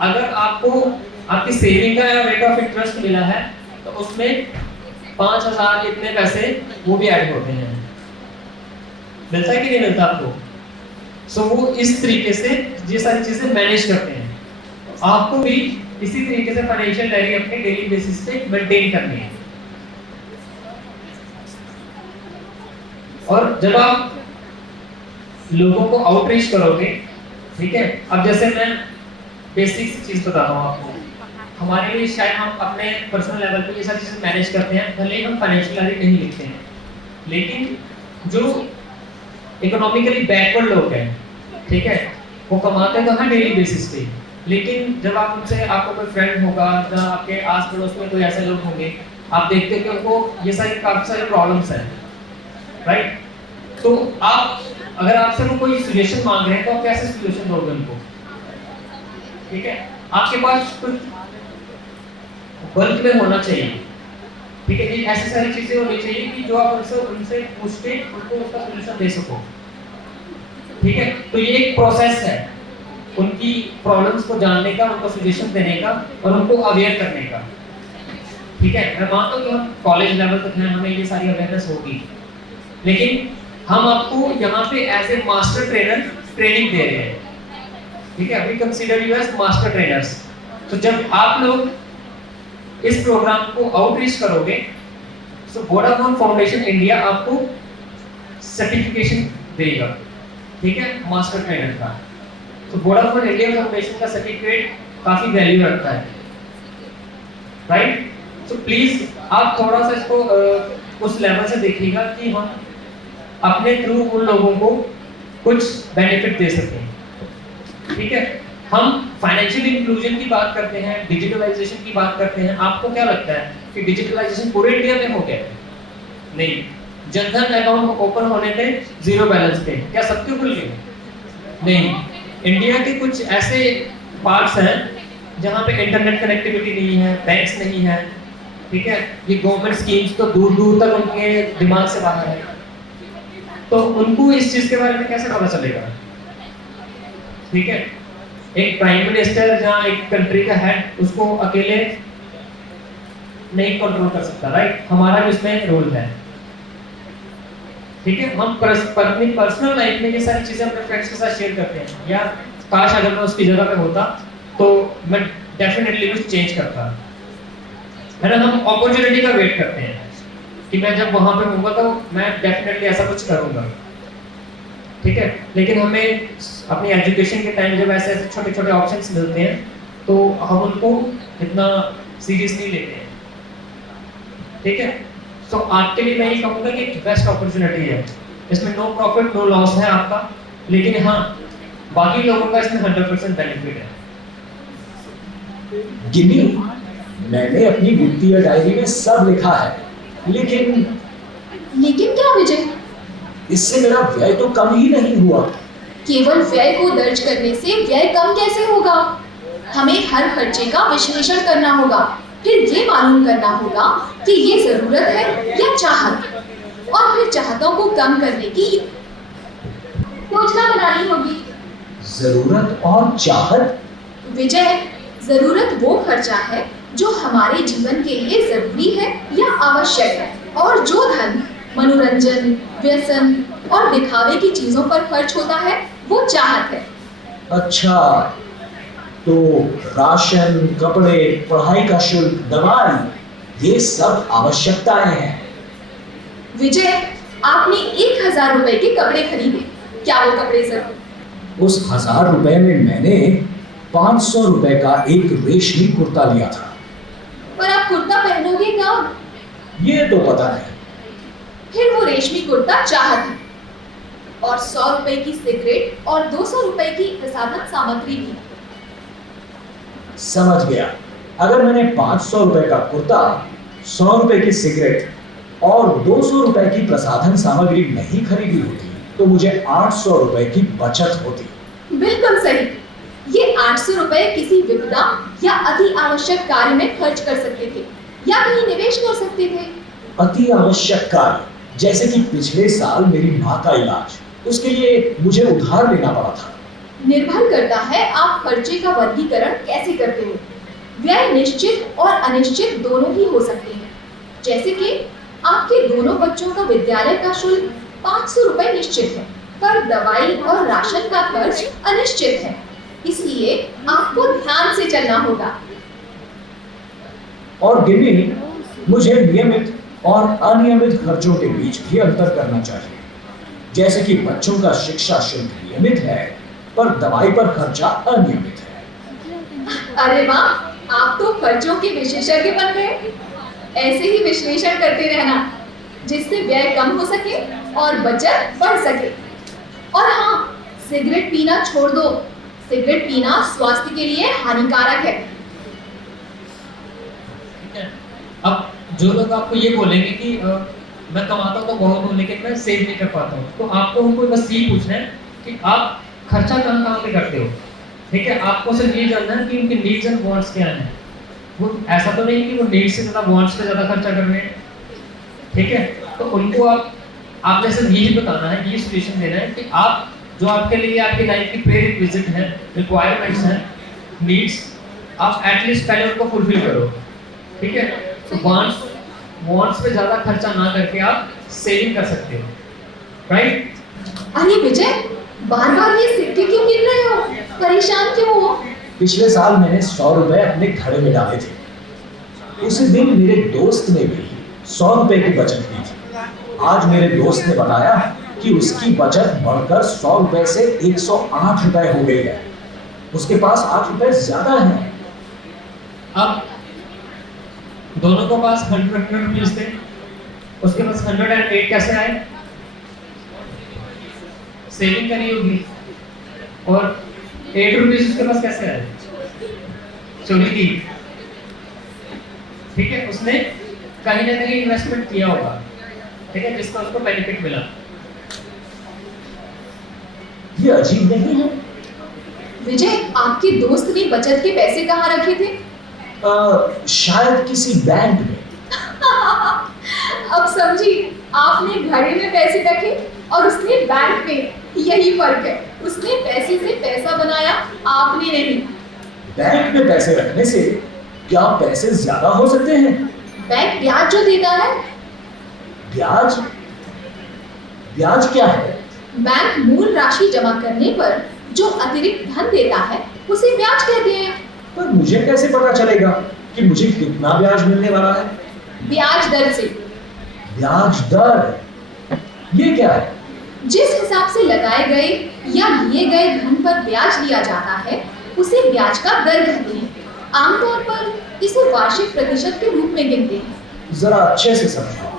अगर आपको आपकी सेविंग का रेट ऑफ इंटरेस्ट मिला है तो उसमें 5,000 इतने पैसे वो भी ऐड होते हैं, मिलता है कि नहीं मिलता आपको। सो वो इस तरीके से ये सारी चीजें मैनेज करते हैं, आपको भी इसी तरीके से फाइनेंशियल डायरी अपने डेली बेसिस पे मेंटेन करनी है। और जब आप लोगों को आउटरीच करोगे, ठीक है, अब जैसे मैं बेसिक चीज बताता हूँ आपको, हमारे लिए शायद हम अपने पर्सनल लेवल पे ये सारी चीजें मैनेज करते हैं, भले ही हम फाइनेंशियल डायरी नहीं लिखते हैं, लेकिन जो इकोनॉमिकली बैकवर्ड लोग हैं, ठीक है, वो कमाते तो हैं डेली बेसिस पे, लेकिन जब आप उनसे, आपको कोई फ्रेंड होगा या आपके आस पड़ोस में कोई ऐसे लोग होंगे, आप देखते हो कि उनको ये सारी काफी सारी प्रॉब्लम्स हैं, राइट। तो आप अगर आपसे वो कोई सॉल्यूशन मांग रहे हैं तो आप कैसे सॉल्यूशन दोगे उनको, ठीक है। आपके पास कुछ बल्क में होना चाहिए, ठीक है, ये ऐसी सारी चीजें होनी चाहिए कि जो आप उनसे पूछ के उनको उसका सॉल्यूशन दे सको, ठीक है। तो ये एक प्रोसेस है उनकी प्रॉब्लम्स को जानने का, उनको सॉल्यूशन देने का और उनको अवेयर करने का, ठीक है। मैं मानता हूँ कि हम कॉलेज लेवल तक हैं, हमें ये सारी अवेयरनेस होगी, लेकिन हम आपको यहाँ पे as a master trainer training दे रहे हैं, ठीक है, we consider you as master trainers. तो जब आप लोग इस प्रोग्राम को आउटरीच करोगे तो वोडाफोन फाउंडेशन इंडिया आपको सर्टिफिकेशन देगा, ठीक है, मास्टर ट्रेनर का। तो वोडाफोन इंडिया फाउंडेशन का सर्टिफिकेट काफी वैल्यू रखता है, राइट। तो प्लीज आप थोड़ा सा इसको उस लेवल से देखिएगा कि हम अपने थ्रू उन लोगों को कुछ बेनिफिट दे सकें, ठीक है। हम फाइनेंशियल इंक्लूजन की बात करते हैं, डिजिटलाइजेशन की बात करते हैं, आपको क्या लगता है कि डिजिटलाइजेशन पूरे इंडिया में हो गया? नहीं, जनधन अकाउंट ओपन होने थे 0 बैलेंस पे, क्या सबके खुल गए? नहीं, इंडिया के कुछ ऐसे पार्ट्स हैं जहाँ पे इंटरनेट कनेक्टिविटी नहीं है, बैंक्स नहीं है, ठीक है, ये गवर्नमेंट स्कीम्स तो दूर दूर तक उनके दिमाग से बाहर है, तो उनको इस चीज के बारे में कैसे पता चलेगा, ठीक है। एक प्राइम मिनिस्टर जहाँ एक कंट्री का हेड उसको अकेले नहीं कंट्रोल कर सकता, राइट, हमारा भी इसमें रोल है, ठीक है। हम अपनी पर्सनल लाइफ में ये सारी चीजें अपने फ्रेंड्स के साथ शेयर करते हैं, या काश अगर मैं उसकी जगह पे होता तो मैं डेफिनेटली कुछ चेंज करता, है ना। हम अपॉर्चुनिटी का वेट करते हैं कि मैं जब वहां पे होऊंगा तो मैं डेफिनेटली ऐसा कुछ करूंगा, ठीक है। लेकिन हमें अपनी एजुकेशन के टाइम जब ऐसे ऐसे छोटे छोटे ऑप्शंस मिलते हैं तो हम उनको इतना सीरियसली लेते हैं, ठीक है। तो आपके लिए मैं ये कहूँगा कि बेस्ट अपॉर्चुनिटी है, इसमें नो प्रॉफिट नो लॉस है आपका, लेकिन हाँ बाकी लोगों का इसमें 100% बेनिफिट है। गिनी, मैंने अपनी वित्तीय डायरी में सब लिखा है, लेकिन क्या विजय? इससे मेरा व्यय तो कम ही नहीं हुआ। केवल व्यय को दर्ज करने से व्यय कम कैसे होगा? हमें हर खर्चे का विश्लेषण करना होगा, फिर ये मालूम करना होगा कि ये जरूरत है या चाहत, और फिर चाहतों को कम करने की योजना बनानी होगी। जरूरत और चाहत? विजय, जरूरत वो खर्चा है जो हमारे जीवन के लिए जरूरी है या आवश्यक है, और जो धन मनोरंजन, व्यसन और दिखावे की चीजों पर खर्च होता है वो चाहत है। अच्छा, तो राशन, कपड़े, पढ़ाई का शुल्क, दवाई, ये सब आवश्यकताएं हैं। विजय, आपने 1000 रुपए के कपड़े खरीदे, क्या वो कपड़े जरूरी? उस 1000 रुपए में मैंने 500 रुपए का एक रेशमी कुर्ता लिया था। पर आप कुर्ता पहनोगे कब? ये तो पता नहीं। फिर वो रेशमी कुर्ता चाहत है। और 100 रुपए की सिगरेट और 200 रुपए की प्रसाधन सामग्री भी। समझ गया। अगर मैंने 500 रुपए का कुर्ता, 100 रुपए की सिगरेट और 200 रुपए की प्रसाधन सामग्री नहीं खरीदी होती तो मुझे 800 रुपए की बचत होती। बिल्कुल सही। ये 800 रुपए किसी विपदा या अति आवश्यक कार्य में खर्च कर सकते थे या कहीं निवेश कर सकते थे। अति आवश्यक कार्य जैसे कि पिछले साल मेरी माँ का इलाज, उसके लिए मुझे उधार लेना पड़ा था। निर्भर करता है आप खर्चे का वर्गीकरण कैसे करते हो। व्यय निश्चित और अनिश्चित दोनों ही हो सकते हैं। जैसे कि आपके दोनों बच्चों का विद्यालय का शुल्क 500 रुपए निश्चित है, पर दवाई और राशन का खर्च अनिश्चित है। इसलिए आपको ध्यान से चलना होगा। और गिनी, मुझे नियमित और अनियमित खर्चों के बीच भी अंतर करना चाहिए। जैसे कि बच्चों का शिक्षा शुल्क नियमित है पर दवाई पर खर्चा अनियमित है। अरे वाह, आप तो खर्चों के विशेषज्ञ बन गए। ऐसे ही विश्लेषण करते रहना जिससे व्यय कम हो सके और बचत बढ़ सके। और हाँ, सिगरेट पीना छोड़ दो। सिगरेट पीना स्वास्थ्य के लिए हानिकारक है। अब जो लोग आपको ये बोलेंगे कि मैं कमाता तो बहुत हूँ लेकिन मैं सेव नहीं कर पाता हूँ, तो आपको उनको बस यही पूछना है कि आप खर्चा कहाँ कहाँ पे करते हो। ठीक है, आपको सिर्फ ये जानना है कि उनके नीड्स एंड वांट्स क्या हैं। वो ऐसा तो नहीं कि वो नीड्स से ज़्यादा वांट्स पे ज़्यादा खर्चा कर रहे हैं। ठीक है, तो उनको आपने सिर्फ यही बताना है, ये सजेशन देना है कि आप जो आपके लिए आपकी लाइफ की प्रीरिक्विजिट है, रिक्वायरमेंट्स हैं, नीड्स, आप एटलीस्ट पहले उनको फुलफिल करो। ठीक है, तो वांट्स पे ज़्यादा खर्चा ना करके आप सेविंग कर सकते हो। राइट? अरे विजय, बार बार ये सिक्के क्यों गिन रहे हो? परेशान क्यों हो? पिछले साल मैंने 100 रुपए अपने घड़े में डाले थे। उसी दिन मेरे दोस्त ने भी 100 रुपए की बचत की थी। आज मेरे दोस्त ने बताया कि उसकी बचत बढ़कर 100 रुपए से 108 रुपए हो गई है। उसके पास 8 रुपए ज्यादा है। अब दोनों के पास 100 रुपीज थे, उसके पास 108 कैसे आए? सेविंग करी होगी। और 8 रुपीज उसके पास कैसे आए? चोरी की। ठीक है, उसने कहीं ना कहीं इन्वेस्टमेंट किया होगा। ठीक है, जिसका उसको बेनिफिट मिला। ये अजीब नहीं है? विजय, आपके दोस्त ने बचत के पैसे कहाँ रखे थे? शायद किसी बैंक में। अब समझी, आपने घड़े में पैसे रखे और उसने बैंक में। यही फर्क है, उसने पैसे से पैसा बनाया, आपने नहीं। बैंक में पैसे रखने से क्या पैसे ज्यादा हो सकते हैं? बैंक ब्याज जो देता है। ब्याज? ब्याज क्या है? बैंक मूल राशि जमा करने पर जो अतिरिक्त धन देता है उसे ब्याज कहते हैं। पर मुझे कैसे पता चलेगा कि मुझे कितना ब्याज मिलने वाला है? ब्याज दर से। ब्याज दर? ये क्या है? जिस हिसाब से लगाए गए या लिए गए धन पर ब्याज लिया जाता है उसे ब्याज का दर कहते हैं। आमतौर पर इसे वार्षिक प्रतिशत के रूप में गिनते हैं। जरा अच्छे से समझाओ।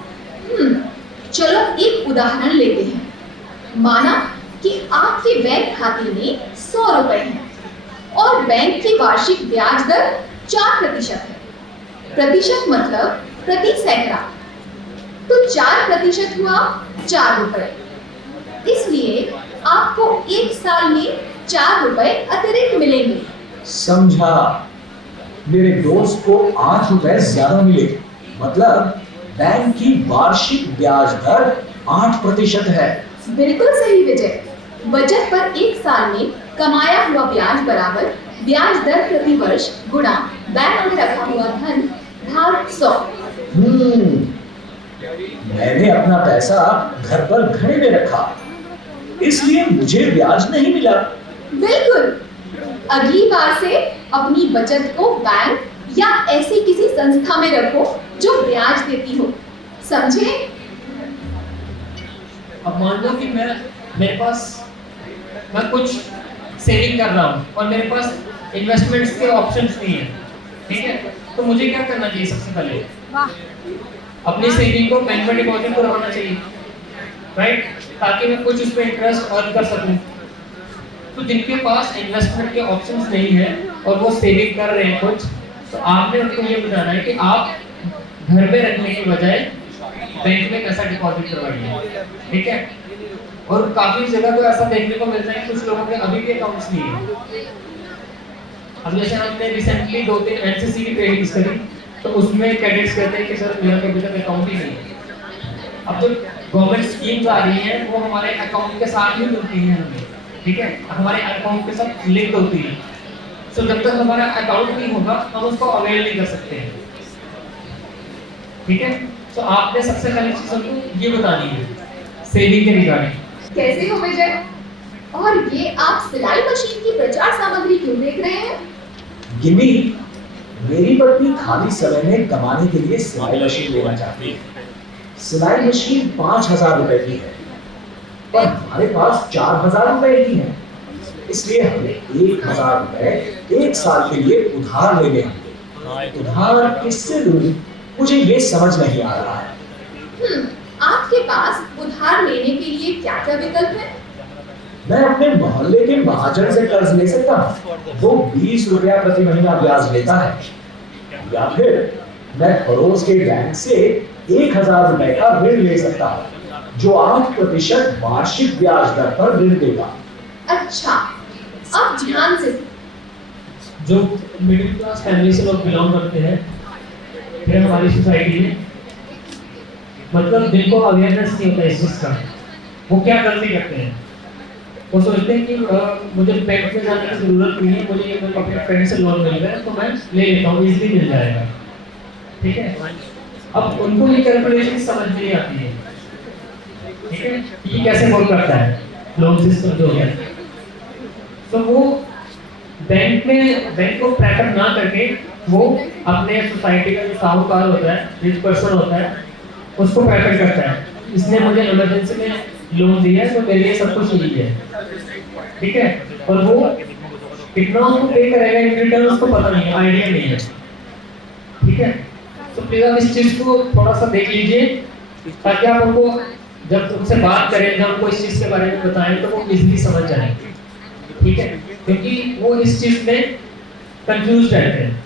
चलो एक उदाहरण लेते हैं। माना कि आपके बैंक खाते में 100 रुपए हैं और बैंक की वार्षिक ब्याज दर 4% है। प्रतिशत मतलब प्रति सैकड़ा, तो 4% हुआ 4 रुपए। इसलिए आपको एक साल में 4 रुपए अतिरिक्त मिलेंगे। समझा। मेरे दोस्त को 8 रुपए ज्यादा मिले, मतलब बैंक की वार्षिक ब्याज दर 8% है। बिल्कुल सही विजय। बचत पर एक साल में कमाया हुआ ब्याज बराबर ब्याज दर प्रति वर्ष गुणा बैंक में रखा हुआ धन भाग 100। मैंने अपना पैसा घर पर घड़े में रखा, इसलिए मुझे ब्याज नहीं मिला। बिल्कुल। अगली बार से अपनी बचत को बैंक या ऐसी किसी संस्था में रखो जो ब्याज देती हो। समझे? अब मान लो कि मैं कुछ सेविंग कर रहा हूँ और मेरे पास इन्वेस्टमेंट्स के ऑप्शंस नहीं है। ठीक है, तो मुझे क्या करना चाहिए? सबसे पहले अपनी सेविंग को बैंक में डिपॉजिट करवाना चाहिए। राइट, ताकि मैं कुछ उसमें इंटरेस्ट अर्न कर सकूं। तो जिनके पास इन्वेस्टमेंट के ऑप्शंस नहीं है और वो सेविंग कर रहे हैं कुछ, तो आपने उनको ये बताना है कि आप घर में रखने के बजाय बैंक में पैसा डिपॉजिट करवाइए, ठीक है। और काफी जगह तो ऐसा देखने को मिलता है कुछ लोगों के अभी भी अकाउंट्स नहीं है। अब जैसे हमने रिसेंटली 2-3 एनसीसी की ट्रेनिंग करी, तो उसमें कैडेट्स कहते हैं कि सर मेरा तो अभी तक अकाउंट ही नहीं है। अब जो गवर्नमेंट स्कीम्स आ रही हैं वो हमारे अकाउंट के साथ ही मिलती हैं हमें, ठीक है, हमारे अकाउंट के साथ लिंक होती है। सो जब तक हमारा अकाउंट नहीं होगा हम उसको अवेल नहीं कर सकते हैं, ठीक है। तो आपने सबसे पहले चीज हमको ये बतानी है सेविंग के रिगार्डिंग। कैसे हो विजय? और ये आप सिलाई मशीन की प्रचार सामग्री क्यों देख रहे हैं? गिन्नी, मेरी पत्नी खाली समय में कमाने के लिए सिलाई मशीन लेना चाहती है। सिलाई मशीन 5,000 रुपए की है, पर हमारे पास 4,000 रुपए की है, इसलिए हमें 1,000 रुपए 1 साल के लिए उधार लेने होंगे। उधार किससे लूं, मुझे ये समझ नहीं आ रहा है। आपके पास उधार लेने के लिए क्या क्या विकल्प है? मैं अपने मोहल्ले के महाजन से कर्ज ले सकता हूँ, वो 20 रुपया प्रति महीना ब्याज लेता है, या फिर मैं पड़ोस के बैंक से 1,000 रुपए का ऋण ले सकता हूँ जो 8% वार्षिक ब्याज दर पर ऋण देगा। अच्छा, अब ध्यान से जो मिडिल क्लास फैमिली से लोग बिलोंग करते हैं फिर हमारी सोसाइटी में, मतलब जिनको अवेयरनेस नहीं होता इस चीज का, वो क्या गलती करते हैं, वो सोचते हैं कि मुझे बैंक में जाने की जरूरत नहीं है, मुझे अपने फ्रेंड से लोन मिल रहा है तो मैं ले लेता हूँ, इजीली मिल जाएगा, ठीक है। अब उनको ये कैलकुलेशन समझ नहीं आती है, ठीक है, ये कैसे वर्क करता है लोन सिस्टम जो है। तो वो बैंक को प्रेफर ना करके वो अपने सोसाइटी का जो साहूकार होता है, रिच पर्सन होता है, उसको प्रेफर करता है, इसने मुझे इमरजेंसी में लोन दिया है तो मेरे लिए सब कुछ यही है, ठीक है। और वो कितना उसको पे करेगा इन रिटर्न उसको पता नहीं है, आइडिया नहीं है, ठीक है। तो प्लीज आप इस चीज को थोड़ा सा देख लीजिए ताकि आप उनको जब उनसे बात करें, जब उनको इस चीज के बारे में बताएं तो वो इजीली समझ जाए, ठीक है, क्योंकि वो इस चीज में कंफ्यूज रहते हैं।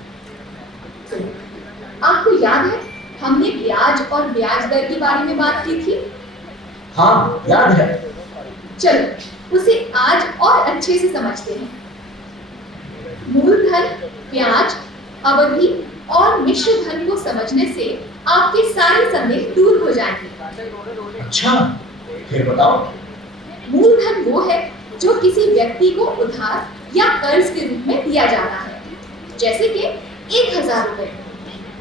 आपको याद है हमने ब्याज और ब्याज दर के बारे में बात की थी? हाँ, याद है। चलो उसे आज और अच्छे से समझते हैं। मूलधन, ब्याज, अवधि और मिश्र धन को समझने से आपके सारे संदेह दूर हो जाएंगे। अच्छा, फिर बताओ। मूलधन वो है जो किसी व्यक्ति को उधार या कर्ज के रूप में दिया जाता है, जैसे कि 1,000 रुपए।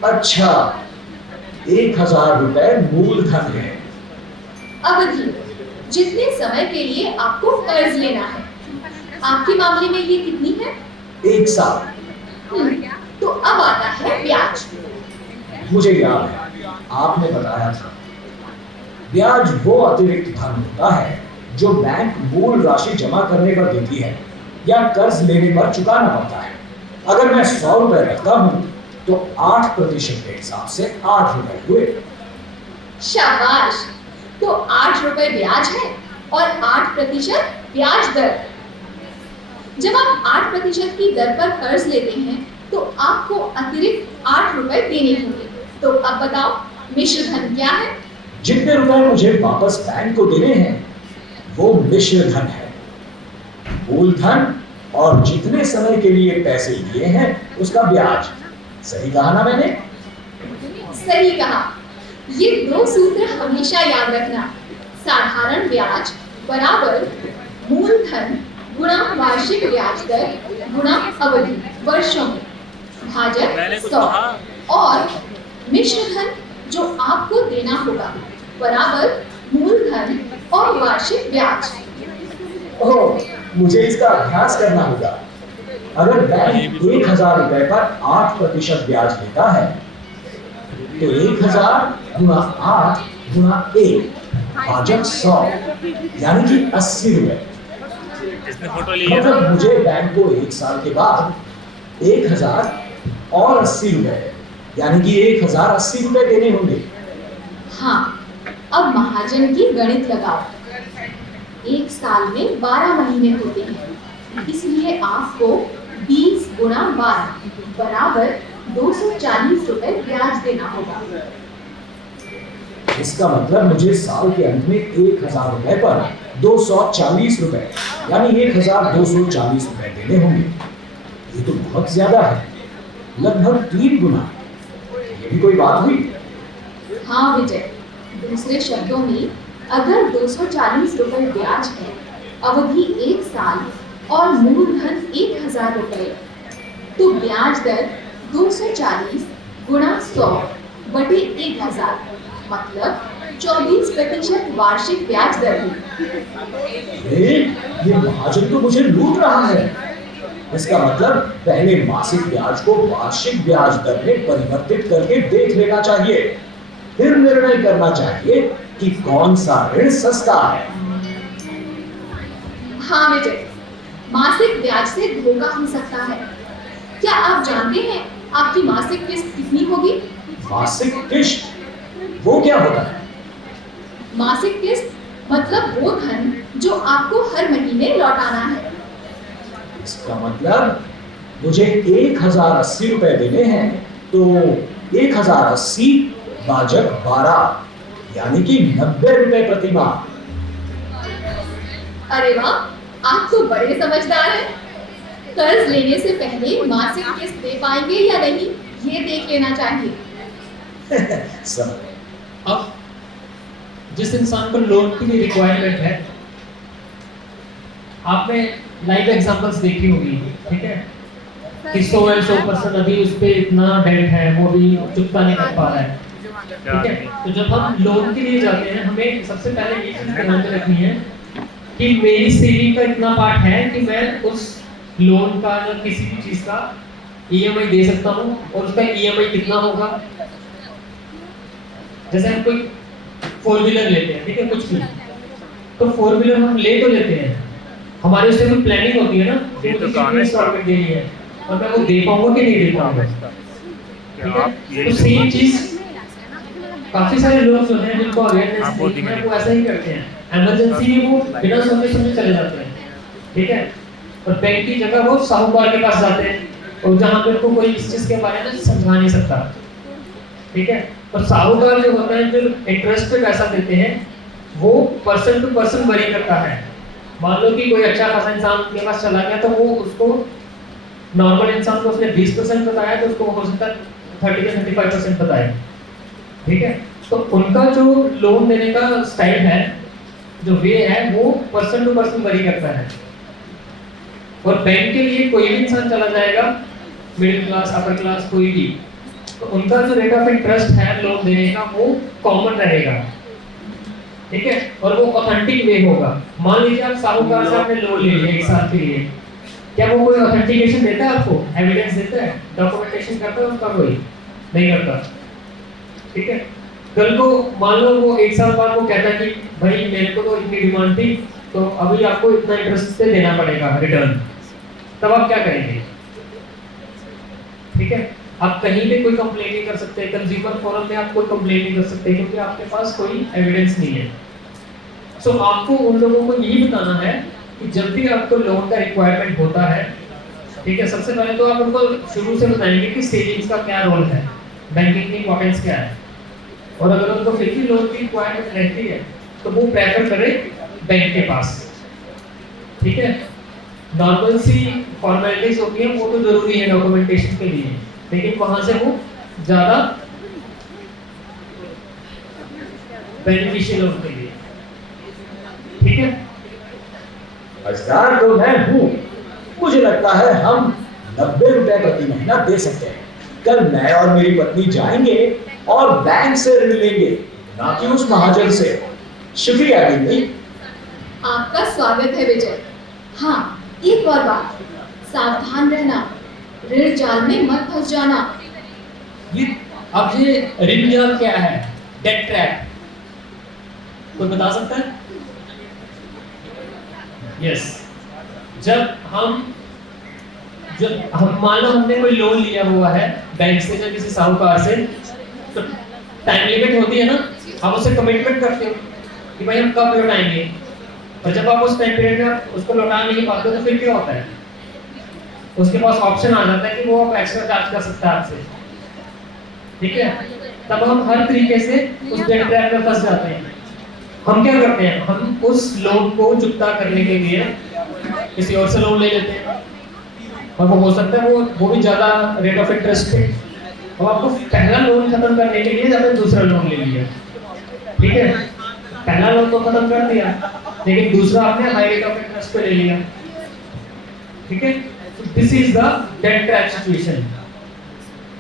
अच्छा, 1,000 रुपए मूलधन है। अवधि, जितने समय के लिए आपको कर्ज लेना है। आपके मामले में ये कितनी है? 1 साल। तो अब आता है ब्याज। मुझे याद है, आपने बताया था ब्याज वो अतिरिक्त धन होता है जो बैंक मूल राशि जमा करने पर देती है या कर्ज लेने पर चुकाना पड़ता है। अगर मैं 100 रुपए रखता हूँ तो 8% के हिसाब से 8 रुपए हुए। शाबाश, तो 8 रुपए ब्याज है और 8% ब्याज दर। जब आप 8% की दर पर कर्ज लेते हैं तो आपको अतिरिक्त 8 रुपए देने होंगे। तो अब बताओ मिश्र धन क्या है? जितने रुपए मुझे वापस बैंक को देने हैं वो मिश्र धन है। मूलधन और जितने समय के लिए पैसे लिए हैं उसका ब्याज। सही कहा ना मैंने? सही कहा। ये 2 सूत्र हमेशा याद रखना। साधारण ब्याज बराबर मूलधन गुणा वार्षिक ब्याज दर गुणा अवधि वर्षों में भाजक 100 और मिश्र धन जो आपको देना होगा बराबर मूलधन और वार्षिक ब्याज। ओह, मुझे इसका अभ्यास करना होगा। अगर बैंक 1,000 रुपए पर 8% ब्याज लेता है तो 1,000 गुणा 8 गुणा 1 भाजक 100 यानी कि 80 रुपए। मतलब मुझे बैंक को 1 साल के बाद 1,000 और 80 रुपए यानी कि 1,080 रुपए देने होंगे। हाँ, अब महाजन की गणित लगाओ। एक साल में 12 महीने होते हैं, इसलिए आपको 20 गुणा 12 बराबर 240 रुपए ब्याज देना होगा। इसका मतलब मुझे साल के अंत में 1000 रुपए पर 240 रुपए यानी 1240 रुपए देने होंगे। ये तो बहुत ज्यादा है, लगभग 3 गुना। ये भी कोई बात हुई? हाँ विजय, दूसरे शब्दों में अगर 240 रुपए ब्याज है, अवधि 1 साल और मूलधन 1000 रुपए, तो ब्याज दर 240 गुणा 100 बटे 1000 मतलब 24% वार्षिक ब्याज दर है। ये महाजन तो मुझे लूट रहा है। इसका मतलब पहले मासिक ब्याज को वार्षिक ब्याज दर में परिवर्तित करके देख लेना चाहिए, फिर निर्णय करना चाहिए कि कौन सा ऋण सस्ता है। हाँ विजय, मासिक ब्याज से धोखा हो सकता है। क्या आप जानते हैं आपकी मासिक किस्त कितनी होगी? मासिक किस्त वो क्या होता है? मासिक किस्त मतलब वो धन जो आपको हर महीने लौटाना है। इसका मतलब मुझे 1080 रुपए देने हैं, तो 1080 भाजक 12 यानी कि 90 रुपए प्रति माह। अरे वाह, आप तो बड़े समझदार हैं। कर्ज लेने से पहले मासिक किस्त दे पाएंगे या नहीं, ये देख लेना चाहिए। सब अब जिस इंसान को लोन के लिए रिक्वायरमेंट है, आपने लाइव एग्जांपल्स देखी होगी, ठीक है, कि 100% अभी उस पे इतना डेट है, वो भी चुकता नहीं कर पा रहा है, ठीक है। तो जब हम लोन के लिए जाते हैं, हमें सबसे पहले ये चीज ध्यान में रखनी है कि मेरी सेविंग का इतना पार्ट है कि मैं उस लोन का या किसी भी चीज का ईएमआई दे सकता हूँ, और उसका ईएमआई कितना होगा। जैसे हम कोई 4 व्हीलर लेते हैं, ठीक है, कुछ भी, तो 4 व्हीलर हम ले तो लेते हैं, हमारे उससे कोई प्लानिंग होती है ना, ये तो कितनी इंस्टॉलमेंट देनी है और मैं वो दे पाऊंगा कि नहीं दे पाऊंगा, ठीक है। तो सेम चीज काफी सारे लोग जो हैं जिनको अवेयरनेस नहीं है, वो ऐसा ही करते हैं, इमरजेंसी में वो बिना सोचे समझे चले जाते हैं, ठीक है, और बैंक की जगह वो साहूकार के पास जाते हैं, और जहाँ पे उनको कोई इस चीज के बारे में समझा नहीं सकता, ठीक है। और साहूकार जो होता है, जो इंटरेस्ट पे पैसा देते हैं, वो पर्सन टू पर्सन वरी करता है। मान लो कि कोई अच्छा खासा इंसान के पास चला गया, तो वो उसको नॉर्मल इंसान को उसने 20% बताया, तो उसको हो सकता है 30 से 35% बताए, ठीक है। तो उनका जो लोन देने का स्टाइल है, जो वे है, वो पर्सन टू पर्सन वरी करता है। और बैंक के लिए कोई भी इंसान चला जाएगा, मिडिल क्लास, अपर क्लास, कोई भी, तो उनका जो रेट ऑफ इंटरेस्ट है लोन देने का, वो कॉमन रहेगा, ठीक है, और वो ऑथेंटिक वे होगा। मान लीजिए आप साहूकार से आपने लोन ले लिया 1 साल के लिए, क्या वो कोई ऑथेंटिकेशन देता है आपको, एविडेंस देता है, डॉक्यूमेंटेशन करता है उसका? कोई नहीं करता, ठीक है। कल को मान लो वो 1 साल बाद वो कहता है कि भाई मेरे को तो इतनी डिमांड थी, तो अभी आपको इतना इंटरेस्ट से देना पड़ेगा रिटर्न, तब आप क्या करेंगे? ठीक है, आप कहीं पे कोई कंप्लेन नहीं कर सकते, कंज्यूमर फोरम में आप कोई कंप्लेन नहीं कर सकते, क्योंकि आपके पास कोई एविडेंस नहीं है। सो आपको उन लोगों को यही बताना है कि जब भी आपको लोन का रिक्वायरमेंट होता है, ठीक है, सबसे पहले तो आप उनको शुरू से बताएंगे कि सेविंग्स का क्या रोल है, बैंकिंग की इंपॉर्टेंस क्या है, और अगर उनको फिर भी लोन की रिक्वायरमेंट रहती है तो वो प्रेफर करें बैंक के पास, ठीक है। नॉर्मल सी फॉर्मेलिटीज होती है, वो तो जरूरी है डॉक्यूमेंटेशन के लिए, लेकिन वहां से वो ज्यादा बेनिफिशियल है उनके लिए, ठीक है। कर्जदार तो मैं हूँ, मुझे लगता है हम 90 रुपए प्रति महीना दे सकते हैं। कल मैं और मेरी पत्नी जाएंगे और बैंक से ऋण लेंगे, ना कि उस महाजन से। शुक्रिया दीदी। आपका स्वागत है विजय। हाँ, एक और बात, सावधान रहना, ऋण जाल में मत फंस जाना। ये ऋण जाल क्या है? डेट ट्रैप, कोई बता सकता है? यस, जब हम मान लो हमने कोई लोन लिया हुआ है बैंक से या किसी साहूकार से, तो टाइम लिमिट होती है ना, आप उससे कमिटमेंट करते हो कि भाई हम कब लौटाएंगे, और जब आप उस टाइम पीरियड में उसको लौटा नहीं पाते तो फिर क्या होता है, उसके पास ऑप्शन आ जाता है कि वो आप एक्स्ट्रा चार्ज कर सकता है आपसे, ठीक है। तब हम हर तरीके से उस डेट ट्रैप में फंस जाते हैं। हम क्या करते हैं, हम उस लोन को चुकता करने के लिए किसी और से लोन ले लेते हैं, और वो हो सकता है वो भी ज़्यादा रेट ऑफ इंटरेस्ट पे, और आपको पहला लोन खत्म करने के लिए आपने दूसरा लोन ले लिया, ठीक है। पहला लोन तो खत्म कर दिया, लेकिन दूसरा आपने हाई रेट ऑफ इंटरेस्ट पे ले लिया, ठीक है। This is the debt trap situation.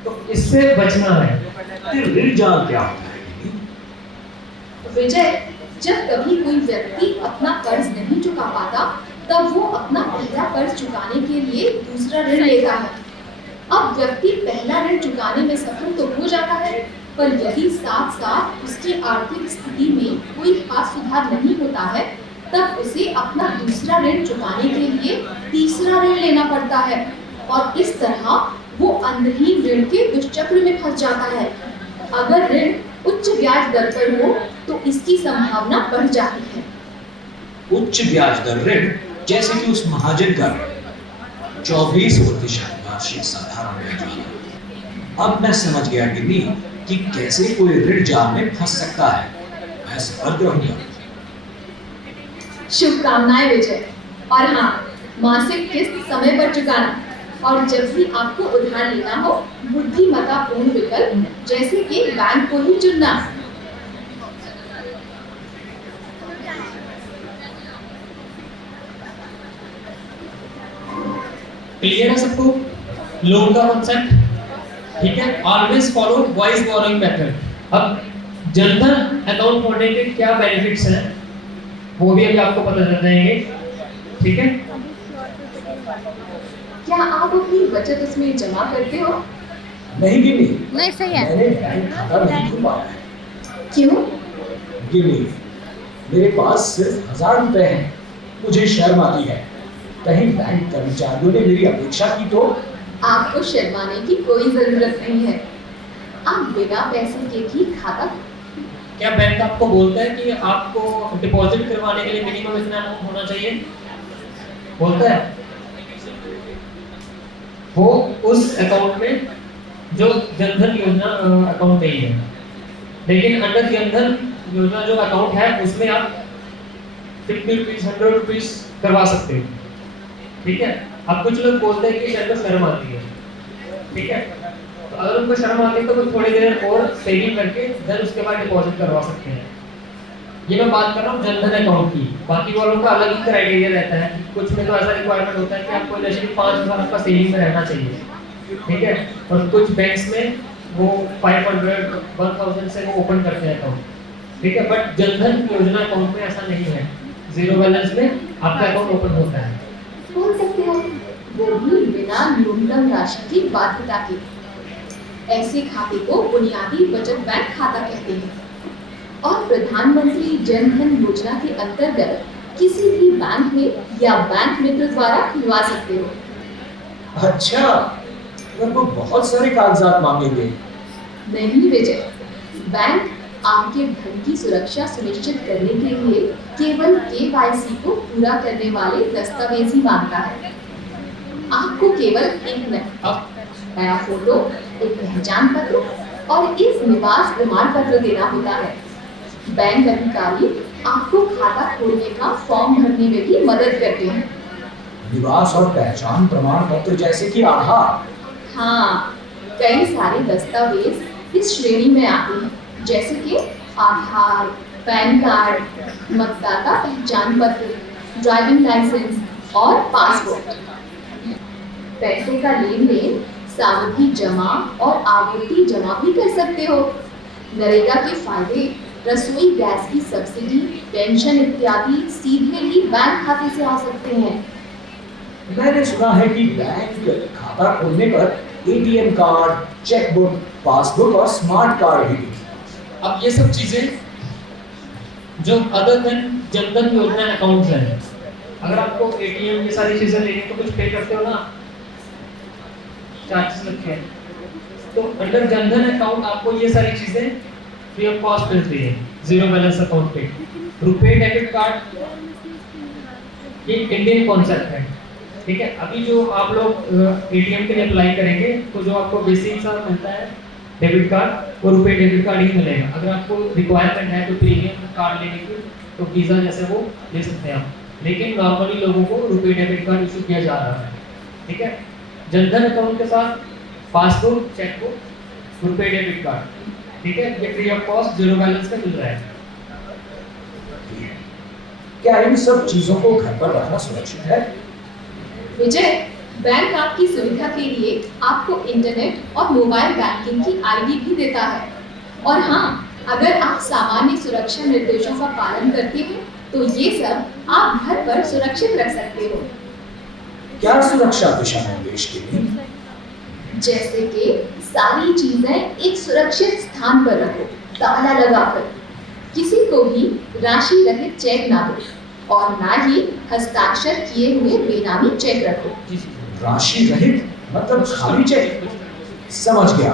तो इससे बचना है। ऋण जाल क्या होता है? विजय, जब कभी कोई व्यक्ति अपना कर्ज नहीं चुका पाता, तब वो अपना पहला कर्ज चुकाने के लिए दूसरा ऋण लेता है। अब व्यक्ति पहला ऋण चुकाने में सफल तो हो जाता है, पर यदि साथ साथ उसकी आर्थिक स्थिति में कोई खास सुधार नहीं होता है, तब उसे अपना दूसरा ऋण चुकाने के लिए तीसरा ऋण लेना पड़ता है, और इस तरह वो अंतहीन ऋण के दुष्चक्र में फंस जाता है। अगर ऋण उच्च ब्याज दर पर हो तो इसकी संभावना बढ़ जाती है। उच्च ब्याज दर ऋण, जैसे कि उस महाजन का ऋण 24% वार्षिक साधारण ब्याज। अब मैं समझ गया गिन्नी कि कैसे कोई ऋण जाल में फंस सकता है। मैं सफल रहूंगा। शुभकामनाएं विजय। और हाँ, मासिक किस्त समय पर चुकाना, और जब भी आपको उधार लेना हो, बुद्धिमत्तापूर्ण विकल्प जैसे कि बैंक को ही चुनना। क्लियर है सबको लोन का कॉन्सेप्ट, ठीक है। Always follow wise borrowing method. अब जनधन अकाउंट खोलने के क्या बेनिफिट्स हैं वो भी अभी आपको पता चल जाएंगे, ठीक है। क्या आप अपनी बचत उसमें जमा करते हो? नहीं गिन्नी, नहीं सही है। मैंने बैंक खाता नहीं खुलवाया है। क्यों? गिन्नी, मेरे पास सिर्फ 1000 रुपए हैं। मुझे शर्म आती है, कहीं बैंक कर्मचारियों ने मेरी अपेक्षा की तो। आपको शर्माने की कोई जरूरत नहीं है। आप बिना पैसे के भी खाता। क्या बैंक आपको बोलता है कि आपको डिपॉजिट करवाने के लिए मिनिमम इतना अमाउंट होना चाहिए? बोलता है? वो उस अकाउंट में जो जनधन योजना अकाउंट नहीं है, लेकिन अंडर जनधन योजना जो अकाउंट है उसमें आप 50 रुपीज 100 रुपीज करवा सकते हो, ठीक है। अब कुछ लोग बोलते हैं कि शायद को शर्म आती है, ठीक है। तो अगर उनको शर्म आती है तो वो थोड़ी देर और सेविंग करके देन उसके बाद डिपॉजिट करवा सकते हैं। ये मैं बात कर रहा हूँ जनधन अकाउंट की। बाकी वालों का अलग ही क्राइटेरिया रहता है। कुछ में तो ऐसा रिक्वायरमेंट होता है कि आपको जैसे 5,000 आपका सेविंग में रहना चाहिए, ठीक है। और कुछ बैंक्स में वो 500 1000 से वो ओपन करते हैं अकाउंट, ठीक है। बट जनधन योजना अकाउंट में ऐसा नहीं है, जीरो बैलेंस में आपका अकाउंट ओपन होता है। खोल सकते हो, वो भी बिना न्यूनतम राशि की बाध्यता के। ऐसे खाते को बुनियादी बचत बैंक खाता कहते हैं, और प्रधानमंत्री जन धन योजना के अंतर्गत किसी भी बैंक में या बैंक मित्र द्वारा खुलवा सकते हो। अच्छा, लगभग बहुत सारे कागजात मांगेंगे। नहीं विजय, बैंक आपके धन की सुरक्षा सुनिश्चित करने के लिए केवल KYC को पूरा करने वाले दस्तावेज ही मांगता है। आपको केवल एक नया फोटो, एक पहचान पत्र और एक निवास प्रमाण पत्र देना होता है। बैंक अधिकारी आपको खाता खोलने का फॉर्म भरने में भी मदद करते हैं। निवास और पहचान प्रमाण पत्र जैसे कि आधार। हाँ, कई सारे दस्तावेज इस श्रेणी में आते हैं, जैसे कि आधार, पैन कार्ड, मतदाता पहचान पत्र, ड्राइविंग लाइसेंस और पासपोर्ट। पैसे का लेन देन सावधि जमा और आवर्ती जमा भी कर सकते हो। नरेगा के फायदे, रसोई गैस की सब्सिडी, पेंशन इत्यादि सीधे ही बैंक खाते से आ सकते हैं। मैंने सुना है कि बैंक खाता खोलने पर ATM कार्ड, चेकबुक, पासबुक और स्मार्ट कार्ड भी। अब ये सब चीजें जो अदर देन जनधन योजना अकाउंट्स हैं, अगर आपको ATM ये सारी चीजें लेनी तो कुछ पे करते हो ना, चार्जेस लगते हैं। तो अंडर जनधन अकाउंट आपको ये सारी चीजें फ्री ऑफ कॉस्ट मिलती है जीरो बैलेंस अकाउंट पे। रुपे डेबिट कार्ड ये इंडियन कॉन्सेप्ट है, ठीक है। अभी जो आप लोग एटीएम के लिए अप्लाई करेंगे तो जो आपको बेसिक सा मिलता है डेबिट कार्ड, वो रुपे डेबिट कार्ड ही मिलेगा। अगर आपको रिक्वायरमेंट है तो प्रीमियम कार्ड लेने की तो वीज़ा जैसे वो ले सकते हैं आप, लेकिन नॉर्मली लोगों को रुपे डेबिट कार्ड इशू किया जा रहा है, ठीक है। जनधन अकाउंट के साथ passbook, chequebook, RuPay debit card, ठीक है, ये free of cost zero balance का मिल रहा है। क्या इन सब चीजों को घर पर रखना सुरक्षित है? विजय, बैंक आपकी सुविधा के लिए आपको इंटरनेट और मोबाइल बैंकिंग की आईडी भी देता है। और हाँ, अगर आप सामान्य सुरक्षा निर्देशों का पालन करते हैं तो ये सब आप घर पर सुरक्षित रख सकते हो। क्या सुरक्षा दिशा निर्देश के लिए? जैसे कि सारी चीजें एक सुरक्षित स्थान पर रखो, ताला लगाकर, किसी को भी राशि रहित चेक ना दो और ना ही हस्ताक्षर किए हुए बेनामी चेक रखो। राशि रहित मतलब खाली चेक? समझ गया।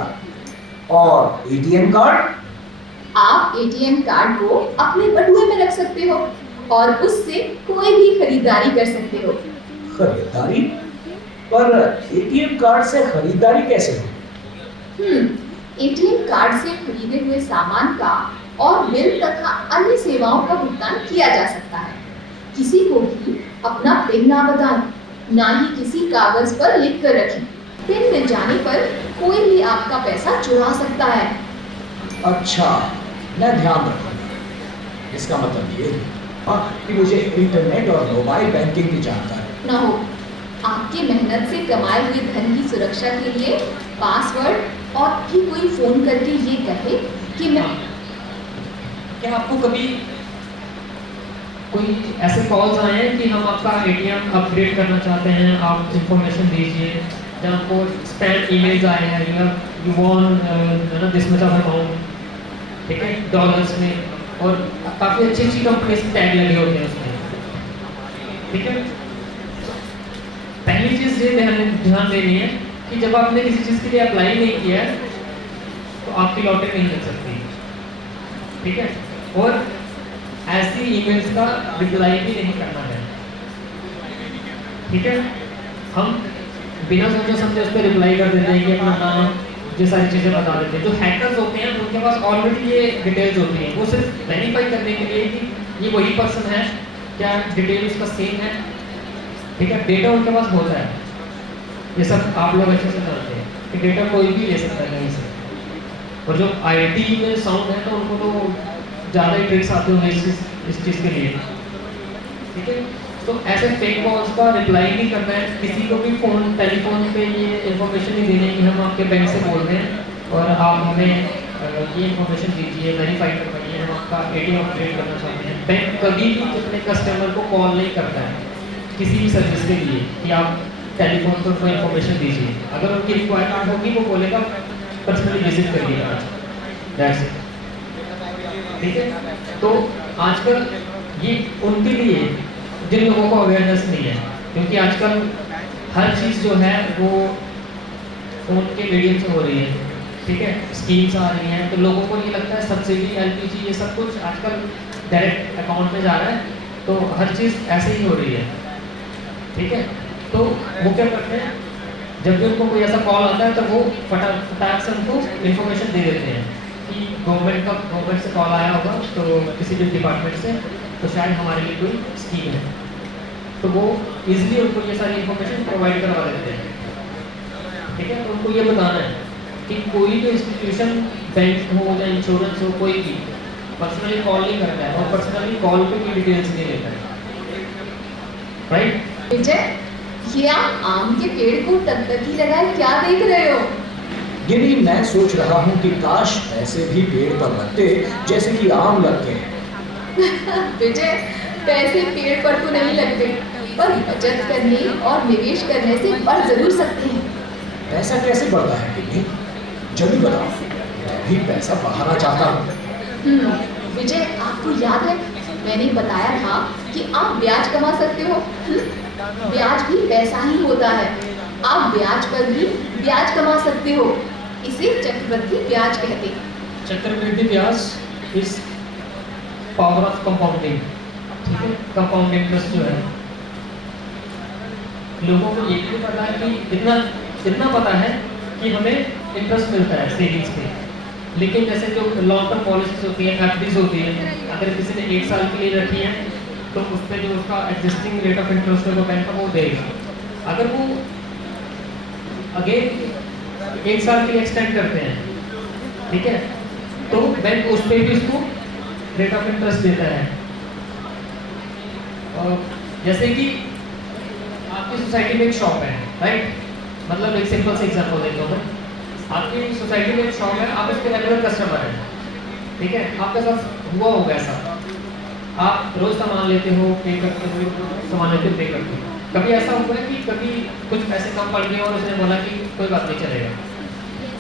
और एटीएम कार्ड? आप एटीएम कार्ड को अपने बटुए में रख सकते हो और उससे कोई भी खरीदारी कर सकते हो। खरीदारी? पर एटीएम कार्ड से खरीदारी कैसे हो? एटीएम कार्ड से खरीदे हुए सामान का और बिल तथा अन्य सेवाओं का भुगतान किया जा सकता है। किसी को भी अपना पिन ना बताएं, ना ही किसी कागज पर लिख कर रखें। पिन मिल जाने पर कोई भी आपका पैसा चुरा सकता है। अच्छा, मैं ध्यान रखूंगा। इसका मतलब ये है कि मुझे इंटरनेट और मोबाइल बैंकिंग की जानकारी ना हो। आपके मेहनत से कमाए हुए धन की सुरक्षा के लिए पासवर्ड और भी कोई फोन करके ये कहे कि मैं क्या आपको कभी कोई ऐसे कॉल्स आए हैं कि हम आपका एटीएम अपग्रेड करना चाहते हैं, आप इंफॉर्मेशन दीजिए, या आपको स्पैम ईमेल्स आए हैं, you want this much of amount, ठीक है, डॉलर्स में, और काफ़ी अच्छी अच्छी कंपनी से टैग लगे होते हैं उसमें, ठीक है। पहली चीज़ ये ध्यान देनी है कि जब आपने किसी चीज़ के लिए अप्लाई नहीं किया है तो आपकी लॉटरी नहीं लग सकती, ठीक है। और ऐसी ईमेल्स का रिप्लाई भी नहीं करना है, ठीक है। हम बिना सोचे समझे उस पर रिप्लाई कर देते हैं कि अपना नाम, ये सारी चीज़ें बता देते हैं। जो हैकर्स होते हैं उनके पास ऑलरेडी ये डिटेल्स होती हैं, वो सिर्फ वेरीफाई करने के लिए कि ये वही पर्सन है, क्या डिटेल उसका सेम है, ठीक है। डेटा उनके पास होता है, ये सब आप लोग अच्छे से जानते हैं कि डेटा कोई भी ले सकता है कहीं से। और जो आईटी में साउंड है तो उनको तो ज़्यादा ही ट्रिक्स आते होंगे इस चीज़ के लिए, ठीक है। तो ऐसे फेक कॉल्स का रिप्लाई नहीं करना है। किसी को भी फ़ोन टेलीफोन पे ये इन्फॉर्मेशन नहीं देनी है कि हम आपके बैंक से बोल रहे हैं और आप हमें ये इन्फॉर्मेशन दीजिए, वेरीफाई करवाइए, हम आपका एटीएम अपडेट करना चाहते हैं। बैंक कभी भी अपने कस्टमर को कॉल नहीं करता है किसी भी सर्विस के लिए कि आप टेलीफोन पर कोई इन्फॉर्मेशन दीजिए। अगर उनकी रिक्वायरमेंट होगी वो बोलेगा पर्सनली विजिट करिएगा, दैट्स इट, ठीक है। तो आजकल ये उनके लिए जिन लोगों को अवेयरनेस नहीं है, क्योंकि आजकल हर चीज़ जो है वो फ़ोन के मीडियम से हो रही है, ठीक है। स्कीम्स आ रही हैं तो लोगों को ये लगता है सब्सिडी, एलपीजी, ये सब कुछ आजकल डायरेक्ट अकाउंट में जा रहा है, तो हर चीज़ ऐसे ही हो रही है, ठीक है। तो वो क्या करते हैं, जब भी उनको कोई ऐसा कॉल आता है तो वो फटाक से उनको इन्फॉर्मेशन दे देते हैं कि गवर्नमेंट से कॉल आया होगा तो किसी भी डिपार्टमेंट से, तो शायद हमारे लिए कोई स्कीम है, तो वो इजीली उनको ये सारी इन्फॉर्मेशन प्रोवाइड करवा देते हैं, ठीक है। तो उनको ये बताना है कि कोई भी इंस्टीट्यूशन, बैंक हो या इंश्योरेंस हो, कोई भी पर्सनली कॉल नहीं करता है और पर्सनली कॉल पे भी डिटेल्स नहीं लेता है, राइट। विजय, ये आप आम के पेड़ को टकटकी लगाए क्या देख रहे हो? ये भी मैं सोच रहा हूँ कि काश ऐसे भी पेड़ पर लगते जैसे कि आम लगते हैं। विजय, पैसे पेड़ पर तो नहीं लगते, पर बचत करने और निवेश करने से बढ़ जरूर सकते हैं। पैसा कैसे बढ़ता है गिन्नी? जल्दी बताओ, मैं भी पैसा बढ़ाना चाहता हूँ। विजय, आपको याद है मैंने बताया था कि आप ब्याज कमा सकते हो। ब्याज भी पैसा ही होता है। आप ब्याज पर भी ब्याज कमा सकते हो। इसे चक्रवृद्धि ब्याज कहते हैं। चक्रवृद्धि ब्याज इज पावर ऑफ कंपाउंडिंग, ठीक है। कंपाउंड इंटरेस्ट जो है, लोगों को ये भी पता है कि इतना पता है कि हमें इंटरेस्ट मिलता है सेविंग्स पे, लेकिन जैसे जो लॉन्ग टर्म पॉलिसीज होती है, एफडीज होती है, अगर किसी ने 1 साल के लिए रखी है तो उस पर जो उसका एग्जिस्टिंग रेट ऑफ इंटरेस्ट है वो बैंक वो देगा। अगर वो अगेन 1 साल के लिए एक्सटेंड करते हैं, ठीक है, तो बैंक उस पर भी उसको रेट ऑफ इंटरेस्ट देता है। और जैसे कि आपकी सोसाइटी में एक शॉप है, राइट, मतलब एक सिंपल से एग्जांपल देता हूँ मैं। आपकी सोसाइटी में एक शॉप है, आप उसके रेगुलर कस्टमर हैं, ठीक है, आपके साथ हुआ होगा ऐसा, आप रोज सामान लेते हो, पे करते हो, सामान लेते हो, पे करते हो। कभी ऐसा हुआ है कि कभी कुछ पैसे कम पड़ गए और उसने बोला कि कोई बात नहीं चलेगा,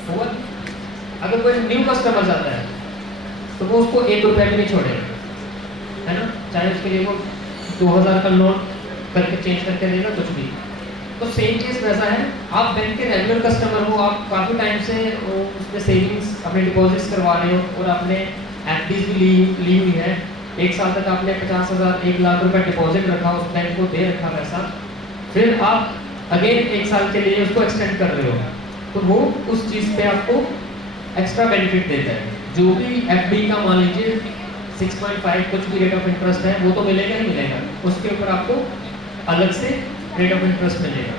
हुआ? अगर कोई न्यू कस्टमर जाता है तो वो उसको 1 रुपया भी नहीं छोड़ेगा, है ना, चाहे उसके लिए वो 2000 का नोट करके चेंज करके देगा, कुछ भी। तो सेम केस वैसा है, आप बैंक के रेगुलर कस्टमर हो, आप काफ़ी टाइम से उसमें सेविंग्स अपने डिपॉजिट्स करवा रहे हो और आपने एफडीज भी ली हुई है। 1 साल तक आपने 50,000 1 लाख रुपए डिपॉजिट रखा, उस बैंक को दे रखा पैसा, फिर आप अगेन 1 साल के लिए उसको एक्सटेंड कर रहे हो, तो वो उस चीज़ पे आपको एक्स्ट्रा बेनिफिट देता है। जो भी एफडी का मान लीजिए 6.5 कुछ भी रेट ऑफ इंटरेस्ट है, वो तो मिलेगा ही मिलेगा, उसके ऊपर आपको अलग से रेट ऑफ इंटरेस्ट मिलेगा,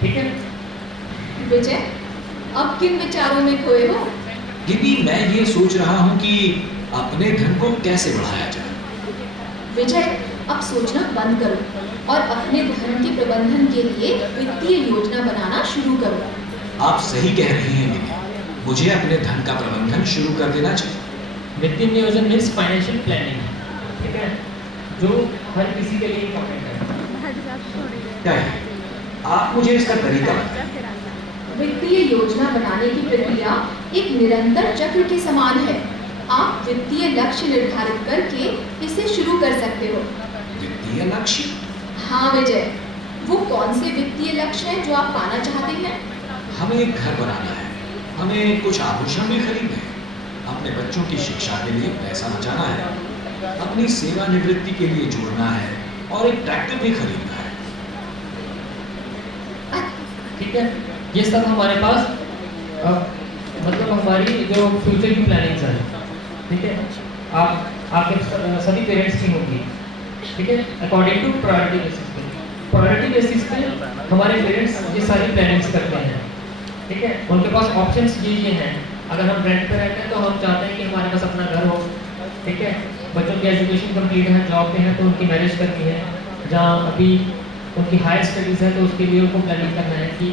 ठीक है। विजय, अब किन विचारों में खोए हो? दीदी, मैं ये सोच रहा हूँ कि अपने धन को कैसे बढ़ाया जाए। विजय, अब सोचना बंद करो और अपने धन के प्रबंधन के लिए वित्तीय योजना बनाना शुरू करो। आप सही कह रही हैं दीदी, मुझे अपने धन का प्रबंधन शुरू कर देना चाहिए। वित्तीय नियोजन मीन्स फाइनेंशियल प्लानिंग, ठीक है, जो हर किसी के लिए इम्पोर्टेंट है। क्या है? आप मुझे इसका तरीका बताएं। वित्तीय योजना बनाने की प्रक्रिया एक निरंतर चक्र के समान है। आप वित्तीय लक्ष्य निर्धारित करके इसे शुरू कर सकते हो। वित्तीय लक्ष्य? हाँ विजय, वो कौन से वित्तीय लक्ष्य हैं जो आप पाना चाहते हैं? हमें एक घर बनाना है, हमें कुछ आभूषण भी खरीदने हैं, अपने बच्चों की शिक्षा के लिए पैसा बचाना है, अपनी सेवानिवृत्ति के लिए जोड़ना है और एक ट्रैक्टर भी खरीदना है। ठीक है, ये सब हमारे पास मतलब हमारी जो फ्यूचर की प्लानिंग्स है, ठीक है, आपके सभी पेरेंट्स की होगी, ठीक है, अकॉर्डिंग टू प्रायोरिटी बेसिस पे। प्रायोरिटी बेसिस पे हमारे पेरेंट्स ये सारी प्लानिंग्स करते हैं, ठीक है। उनके पास ऑप्शंस ये हैं। अगर हम रेंट पे रहते हैं तो हम चाहते हैं कि हमारे पास अपना घर हो, ठीक है, बच्चों की एजुकेशन कंप्लीट है, जॉब पे है तो उनकी मैरिज करनी है, जहाँ अभी उनकी हायर स्टडीज़ है तो उसके लिए उनको प्लानिंग करना है कि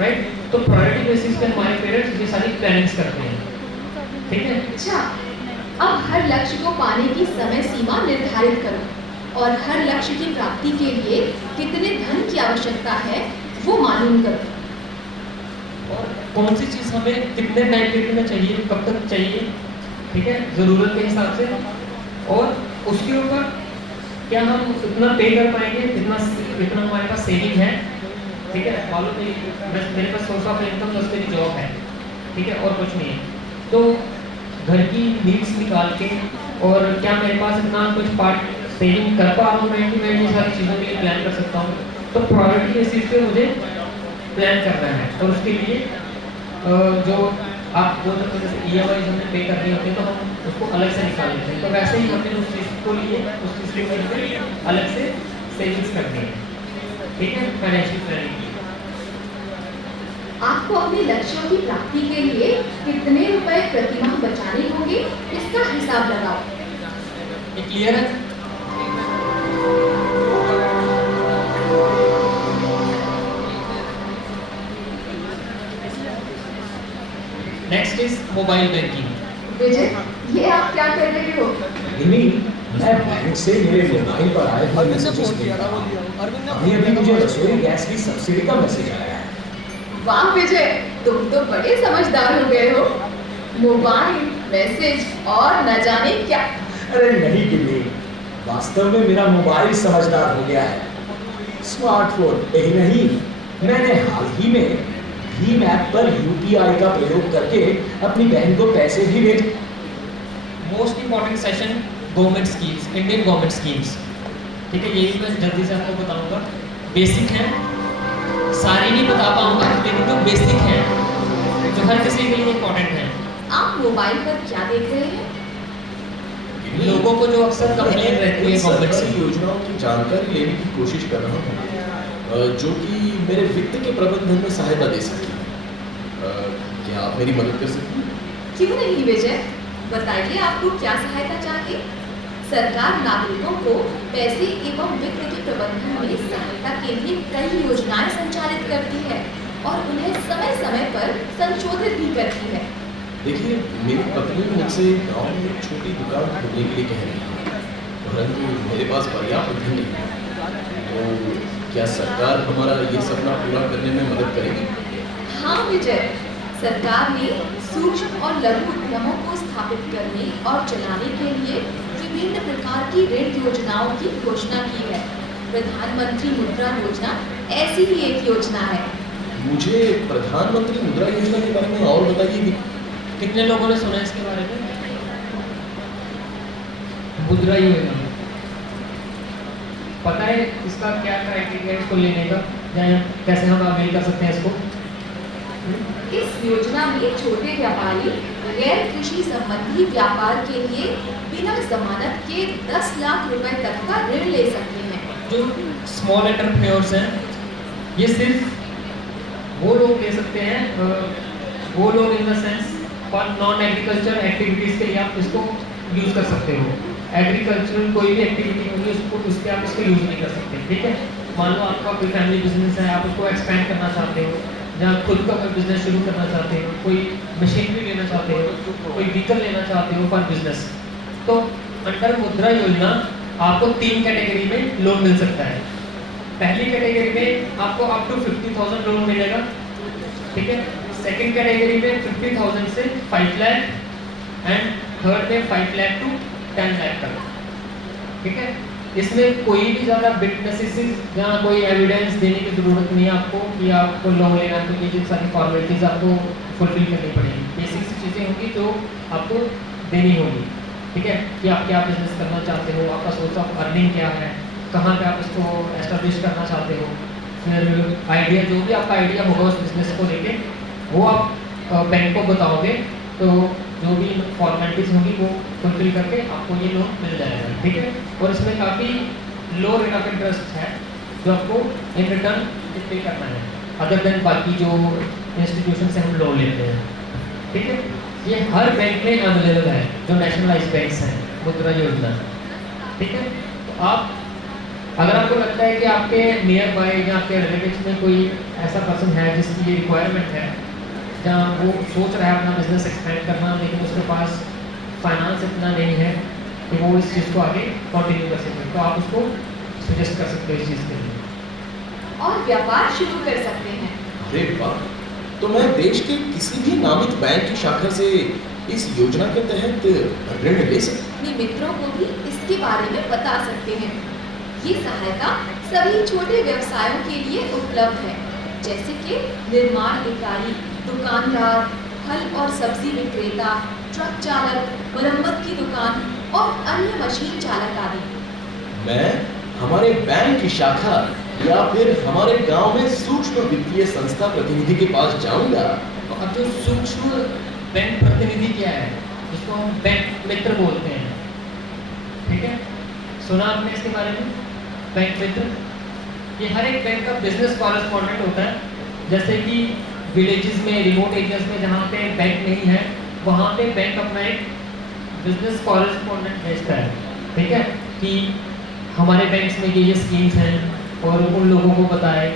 राइट। तो प्रायोरिटी बेसिस पे हमारे पेरेंट्स ये सारी प्लानिंग्स करते हैं, ठीक है। अच्छा, अब हर लक्ष्य को पाने की समय सीमा निर्धारित करो और हर लक्ष्य की प्राप्ति के लिए कितने धन की आवश्यकता है वो मालूम करो। और कौन सी चीज़ हमें कितने टाइम पीरियड में चाहिए, कब तक चाहिए, ठीक है, ज़रूरत के हिसाब से, और उसके ऊपर क्या हम उतना पे कर पाएंगे जितना हमारे पास सेविंग है, ठीक है। मालूम नहीं मेरे पास सोर्स ऑफ इनकम तो उसके लिए जॉब है, ठीक है, और कुछ नहीं है, तो घर की नीड्स निकाल के और क्या मेरे पास इतना कुछ पार्ट सेविंग कर पा रहा हूँ मैं कि मैं ये सारी चीज़ों के लिए प्लान कर सकता हूँ। तो प्रायोरिटी बेसिस पे मुझे प्लान करना है, और उसके लिए जो आप बोल सकते हो जैसे EMI हमने पे करनी होती है तो हम उसको अलग से निकाल लेते हैं, तो वैसे ही हमने उस चीज़ को लिए उस चीज़ के लिए अलग से सेविंग्स करनी है, ठीक है, फाइनेंशियल प्लानिंग। आपको अपने लक्ष्यों की प्राप्ति के लिए कितने रुपए प्रतिमाह बचाने होंगे इसका हिसाब लगाओ। ये क्लियर है? Next is mobile banking. Vijay, ये आप क्या कर रहे हो? नहीं, मैं बैंक से मेरे मोबाइल पर आए हुए मैसेजेस देख रहा हूं। अभी मुझे रसोई गैस की सब्सिडी का मैसेज आया है। वाह विजय, तुम तो बड़े समझदार हो गए हो। मोबाइल, मैसेज और न जाने क्या। अरे नहीं किन्नी, वास्तव में मेरा मोबाइल समझदार हो गया है। स्मार्टफोन यही नहीं, मैंने हाल ही में भीम ऐप पर यूपीआई का प्रयोग करके अपनी बहन को पैसे भी भेज। Most important session government schemes, Indian government schemes. ठीक है, ये भी मैं जल्दी से आपको बताऊंगा। बेसिक है, सारी नहीं बता पाऊंगा लेकिन जो बेसिक है, जो हर किसी के लिए इंपॉर्टेंट है। आप मोबाइल पर क्या देख रहे हैं? लोगों को जो अक्सर कंप्लेन रहती है गवर्नमेंट से, सरकारी योजनाओं की जानकारी लेने की कोशिश कर रहा हूँ जो कि मेरे वित्त के प्रबंधन में सहायता दे सकती है। क्या आप मेरी मदद कर सकती हैं? क्यों नहीं विजय, बताइए आपको क्या सहायता चाहिए। सरकार नागरिकों को पैसे एवं वित्त के प्रबंधन में सहायता के लिए कई योजनाएं संचालित करती है और उन्हें समय समय पर संशोधित भी करती है। देखिए, मेरी पत्नी मुझसे गांव में एक छोटी दुकान खोलने के लिए कह रही है, परंतु मेरे पास पर्याप्त धन नहीं है। तो क्या सरकार हमारा ये सपना पूरा करने में मदद करेगी? हाँ विजय, सरकार ने सूक्ष्म और लघु उद्यमों को स्थापित करने और चलाने के लिए विभिन्न प्रकार की ऋण योजनाओं की घोषणा की है। प्रधानमंत्री मुद्रा योजना ऐसी ही एक योजना है। मुझे प्रधानमंत्री मुद्रा योजना के बारे में और बताइए कि कितने लोगों ने सुना इसके बारे में? मुद्रा योजना पता है इसका क्या क्राइटेरिया है इसको लेने का, या कैसे हम अवेल कर सकते हैं इसको? इस योजना में छोटे व्यापारी गैर कृषि संबंधी व्यापार के लिए बिना जमानत के 10 लाख रुपए तक का ऋण ले सकते हैं। जो स्मॉल एंटरप्रेन्योर्स हैं, ये सिर्फ वो लोग ले सकते हैं, वो लोग in the sense for non agriculture activities के लिए आप इसको यूज़ कर सकते हो। एग्रीकल्चरल कोई भी एक्टिविटी होगी उसको उस पर आप इसको यूज़ नहीं कर सकते। ठीक है, मान लो आपका कोई फैमिली बिजनेस है, आप उसको एक्सपेंड करना चाहते हो, जहाँ खुद का कोई बिजनेस शुरू करना चाहते हो, कोई मशीनरी लेना चाहते हो, कोई व्हीकल लेना चाहते हो फॉर बिजनेस, तो अंडर मुद्रा योजना आपको 3 कैटेगरी में लोन मिल सकता है। पहली कैटेगरी में आपको अप टू 50,000 लोन मिलेगा। ठीक है, सेकंड कैटेगरी में 50,000 से 5 लाख एंड थर्ड में 5 लाख टू 10 लाख तक। ठीक है, इसमें कोई भी ज़्यादा विटनेसेस जहाँ कोई एविडेंस देने की ज़रूरत नहीं है आपको कि आपको लोन लेना, क्योंकि ये सारी फॉर्मेलिटीज़ आपको फुलफिल करनी पड़ेगी। बेसिक सी चीज़ें होंगी जो आपको देनी होगी। ठीक है, कि आप क्या बिजनेस करना चाहते हो, आपका सोर्स ऑफ अर्निंग क्या है, कहाँ पे आप इसको एस्टेब्लिश करना चाहते हो, फिर आइडिया जो भी आपका आइडिया होगा उस बिज़नेस को लेके वो आप बैंक को बताओगे, तो जो भी फॉर्मेलिटीज़ होंगी वो फुलफिल करके आपको ये लोन मिल जाएगा। ठीक है, और इसमें काफ़ी लो रेट ऑफ इंटरेस्ट है जो आपको इन रिटर्न पे करना है, अदर देन बाकी जो इंस्टीट्यूशन से हम लोन लेते हैं। ठीक है, ये हर बैंक में अवेलेबल है जो नेशनलाइज बैंक्स हैं, मुद्रा योजना। ठीक है, तो आप अगर आपको लगता है कि आपके नियर बाय या आपके रिलेटिव्स में कोई ऐसा पर्सन है जिसकी ये रिक्वायरमेंट है, जहाँ वो सोच रहा है अपना बिजनेस एक्सपेंड करना, लेकिन उसके पास फाइनेंस इतना नहीं है कि वो इस चीज़ को आगे कंटिन्यू कर सके, तो आप उसको सजेस्ट कर सकते हो इस चीज़ के लिए और व्यापार शुरू कर सकते हैं। अरे वाह, तो मैं देश के किसी भी नामित बैंक की शाखा से इस योजना के तहत ऋण ले सकता हूं? अपने मित्रों को भी इसके बारे में बता सकते हैं। ये सहायता सभी छोटे व्यवसायों के लिए उपलब्ध है, जैसे कि निर्माण इकाई, दुकानदार, फल और सब्जी विक्रेता, ट्रक चालक, मरम्मत की दुकान और अन्य मशीन चालक आदि। मैं हमारे बैंक की शाखा या फिर हमारे गांव में सूक्ष्म वित्तीय संस्था प्रतिनिधि के पास जाऊंगा। तो अब जो सूक्ष्म बैंक प्रतिनिधि क्या है, जिसको हम बैंक मित्र बोलते हैं। ठीक है, सुना आपने इसके बारे में? बैंक मित्र ये हर एक बैंक का बिजनेस कॉरेस्पॉन्डेंट होता है। जैसे कि विलेजेस में, रिमोट एरियाज में जहाँ पे बैंक नहीं है, वहाँ पे बैंक अपना एक बिजनेस कॉरेस्पॉन्डेंट भेजता है। ठीक है, कि हमारे बैंक्स में ये स्कीम्स हैं और उन लोगों को बताए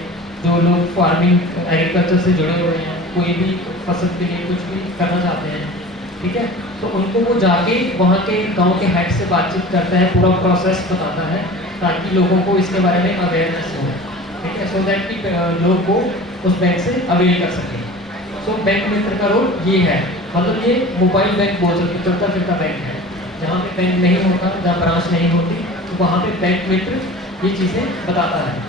जो लोग फार्मिंग एग्रीकल्चर से जुड़े हुए हैं, कोई भी फसल के लिए कुछ भी करना चाहते हैं। ठीक है, तो उनको वो जाके वहाँ के गांव के हेड से बातचीत करता है, पूरा प्रोसेस बताता है ताकि लोगों को इसके बारे में अवेयरनेस हो। ठीक है, सो दैट कि लोग को उस बैंक से अवेल कर सकें। सो बैंक मित्र का रोल ये है, मतलब ये मोबाइल बैंक बोल सकते, चलता फिरता बैंक है। जहाँ पे बैंक नहीं होता, जहाँ ब्रांच नहीं होती, तो वहाँ पे बैंक मित्र ये चीज़ें बताता है।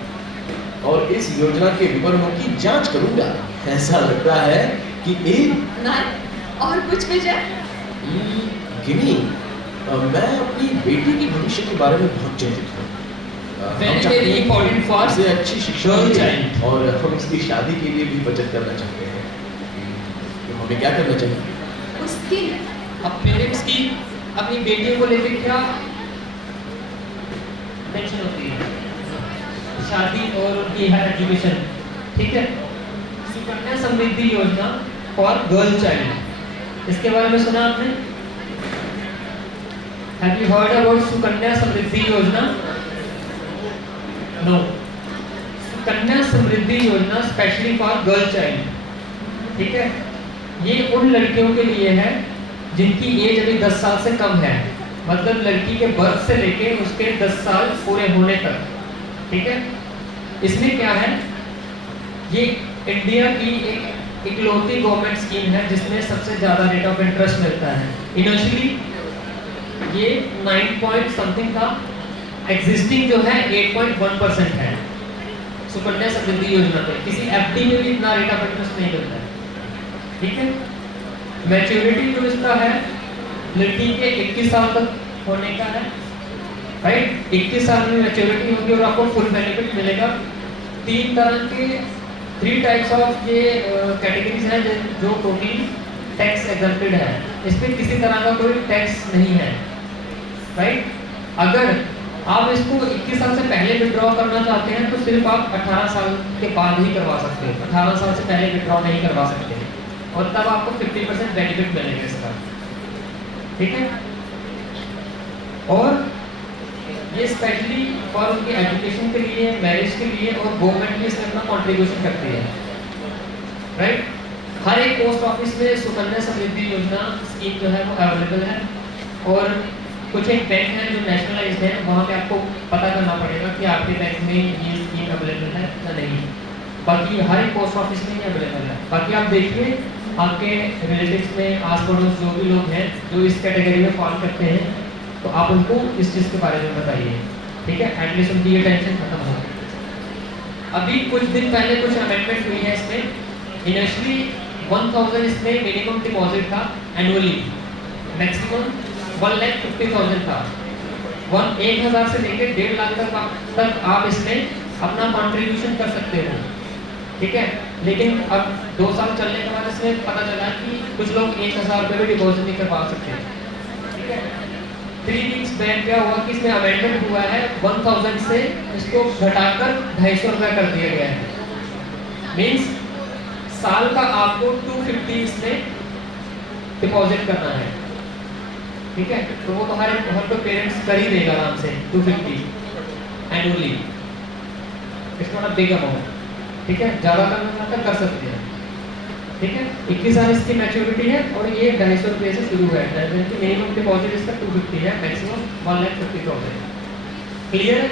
और इस योजना के विवरणों की जांच करूंगा। ऐसा लगता है कि एक नहीं और कुछ विजय? गिनी, मैं अपनी बेटी के भविष्य के बारे में बहुत चिंतित हूँ। हम Very, चाहते very हैं कि important for उसे अच्छी शिक्षा girl मिले child. और हम उसकी शादी के लिए भी बचत करना चाहते हैं। तो हमें क्या करना चाहिए? उसके अब पेरेंट्स की अपनी बेटियों को लेकर क्या टेंशन होती है? शादी और उनकी हायर एजुकेशन, ठीक है। सुकन्या समृद्धि योजना फॉर गर्ल चाइल्ड, इसके बारे में सुना आपने? Have you heard about Sukanya Samriddhi Yojana? No. Sukanya Samriddhi योजना स्पेशली फॉर गर्ल चाइल्ड, ठीक है। ये उन लड़कियों के लिए है जिनकी एज अभी 10 साल से कम है, मतलब लड़की के बर्थ से लेके उसके 10 साल पूरे होने तक, ठीक है। इसमें क्या है, ये इंडिया की एक इकलौती गवर्नमेंट स्कीम है जिसमें सबसे ज़्यादा रेट ऑफ इंटरेस्ट मिलता है। इनिशियली ये 9 पॉइंट समथिंग था, एग्जिस्टिंग जो है 8.1% है सुकन्या समृद्धि योजना पे। किसी एफडी में भी इतना रेट ऑफ इंटरेस्ट नहीं मिलता है, ठीक है। मैच्योरिटी जो इसका है लड़की के 21 साल तक होने का है, राइट। 21 साल में मैच्योरिटी होगी और आपको फुल बेनिफिट मिलेगा। 3 टाइप्स ऑफ ये कैटेगरीज हैं जो टोटली टैक्स एग्जम्प्टेड है, इस पर किसी तरह का कोई टैक्स नहीं है, राइट। अगर आप इसको 21 साल से पहले विड्रॉ करना चाहते हैं तो सिर्फ आप 18 साल के बाद ही करवा सकते हैं, 18 साल से पहले विड्रॉ नहीं करवा सकते, और तब आपको 50% बेनिफिट मिलेगा इसका, ठीक है। और ये स्पेशली फॉर उनकी एजुकेशन के लिए, मैरिज के लिए, और गवर्नमेंट भी इसमें अपना कॉन्ट्रीब्यूशन करती है, राइट। हर एक पोस्ट ऑफिस में सुकन्या समृद्धि योजना स्कीम जो है वो अवेलेबल है, और कुछ एक बैंक है जो नेशनलाइज्ड है, वहाँ पे आपको पता करना पड़ेगा कि आपके बैंक में ये स्कीम अवेलेबल है या नहीं। बाकी हर एक पोस्ट ऑफिस में ये अवेलेबल है। बाकी आप देखिए आपके रिलेटिव्स में, आस पड़ोस जो भी लोग हैं जो इस कैटेगरी में फॉल करते हैं, तो आप उनको इस चीज़ के बारे में बताइए, ठीक है। एटलीस्ट उनकी ये टेंशन खत्म हो। अभी कुछ दिन पहले कुछ अमेंडमेंट हुई है इसमें। इनिशियली 1000 इसमें मिनिमम डिपॉजिट था एनुअली, मैक्सिमम 1,50,000 था। 1,000 से लेकर 1.5 लाख तक आप इसमें अपना कंट्रीब्यूशन कर सकते हो, ठीक है। लेकिन अब 2 साल चलने के बाद इसमें पता चला कि कुछ लोग 1,000 रुपये भी डिपॉजिट नहीं करवा सकते, ठीक है। 3 वीक्स बैक क्या हुआ कि इसमें अमेंडमेंट हुआ है, 1000 से इसको घटाकर 250 रुपये कर दिया गया है। मीन्स साल का आपको 250 इसमें डिपॉजिट करना है, ठीक है। तो वो तो हर कोई पेरेंट्स कर ही देगा आराम से 250 annually. It's not a big amount, ठीक है। ज़्यादा करना चाहता कर सकते हैं, ठीक है। 21 साल इसकी मैच्योरिटी है और ये 250 रुपये से शुरू है। मिनिमम डिपॉजिट इसका 250 है, मैक्सिमम 1,50,000। क्लियर है?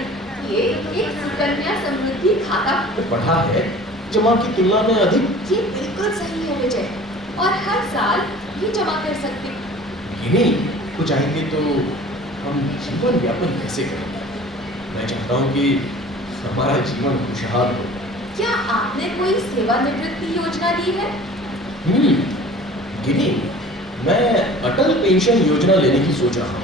ये एक सुकन्या समृद्धि खाता पढ़ा है जमा की तुलना में अधिक। ये बिल्कुल सही है विजय, और हर साल ये जमा कर सकते। गिनी को चाहेंगे तो हम जीवन यापन कैसे करेंगे? मैं चाहता हूँ कि हमारा जीवन खुशहाल हो। क्या आपने कोई सेवानिवृत्ति योजना ली है? गिनी, मैं अटल पेंशन योजना लेने की सोच रहा हूँ।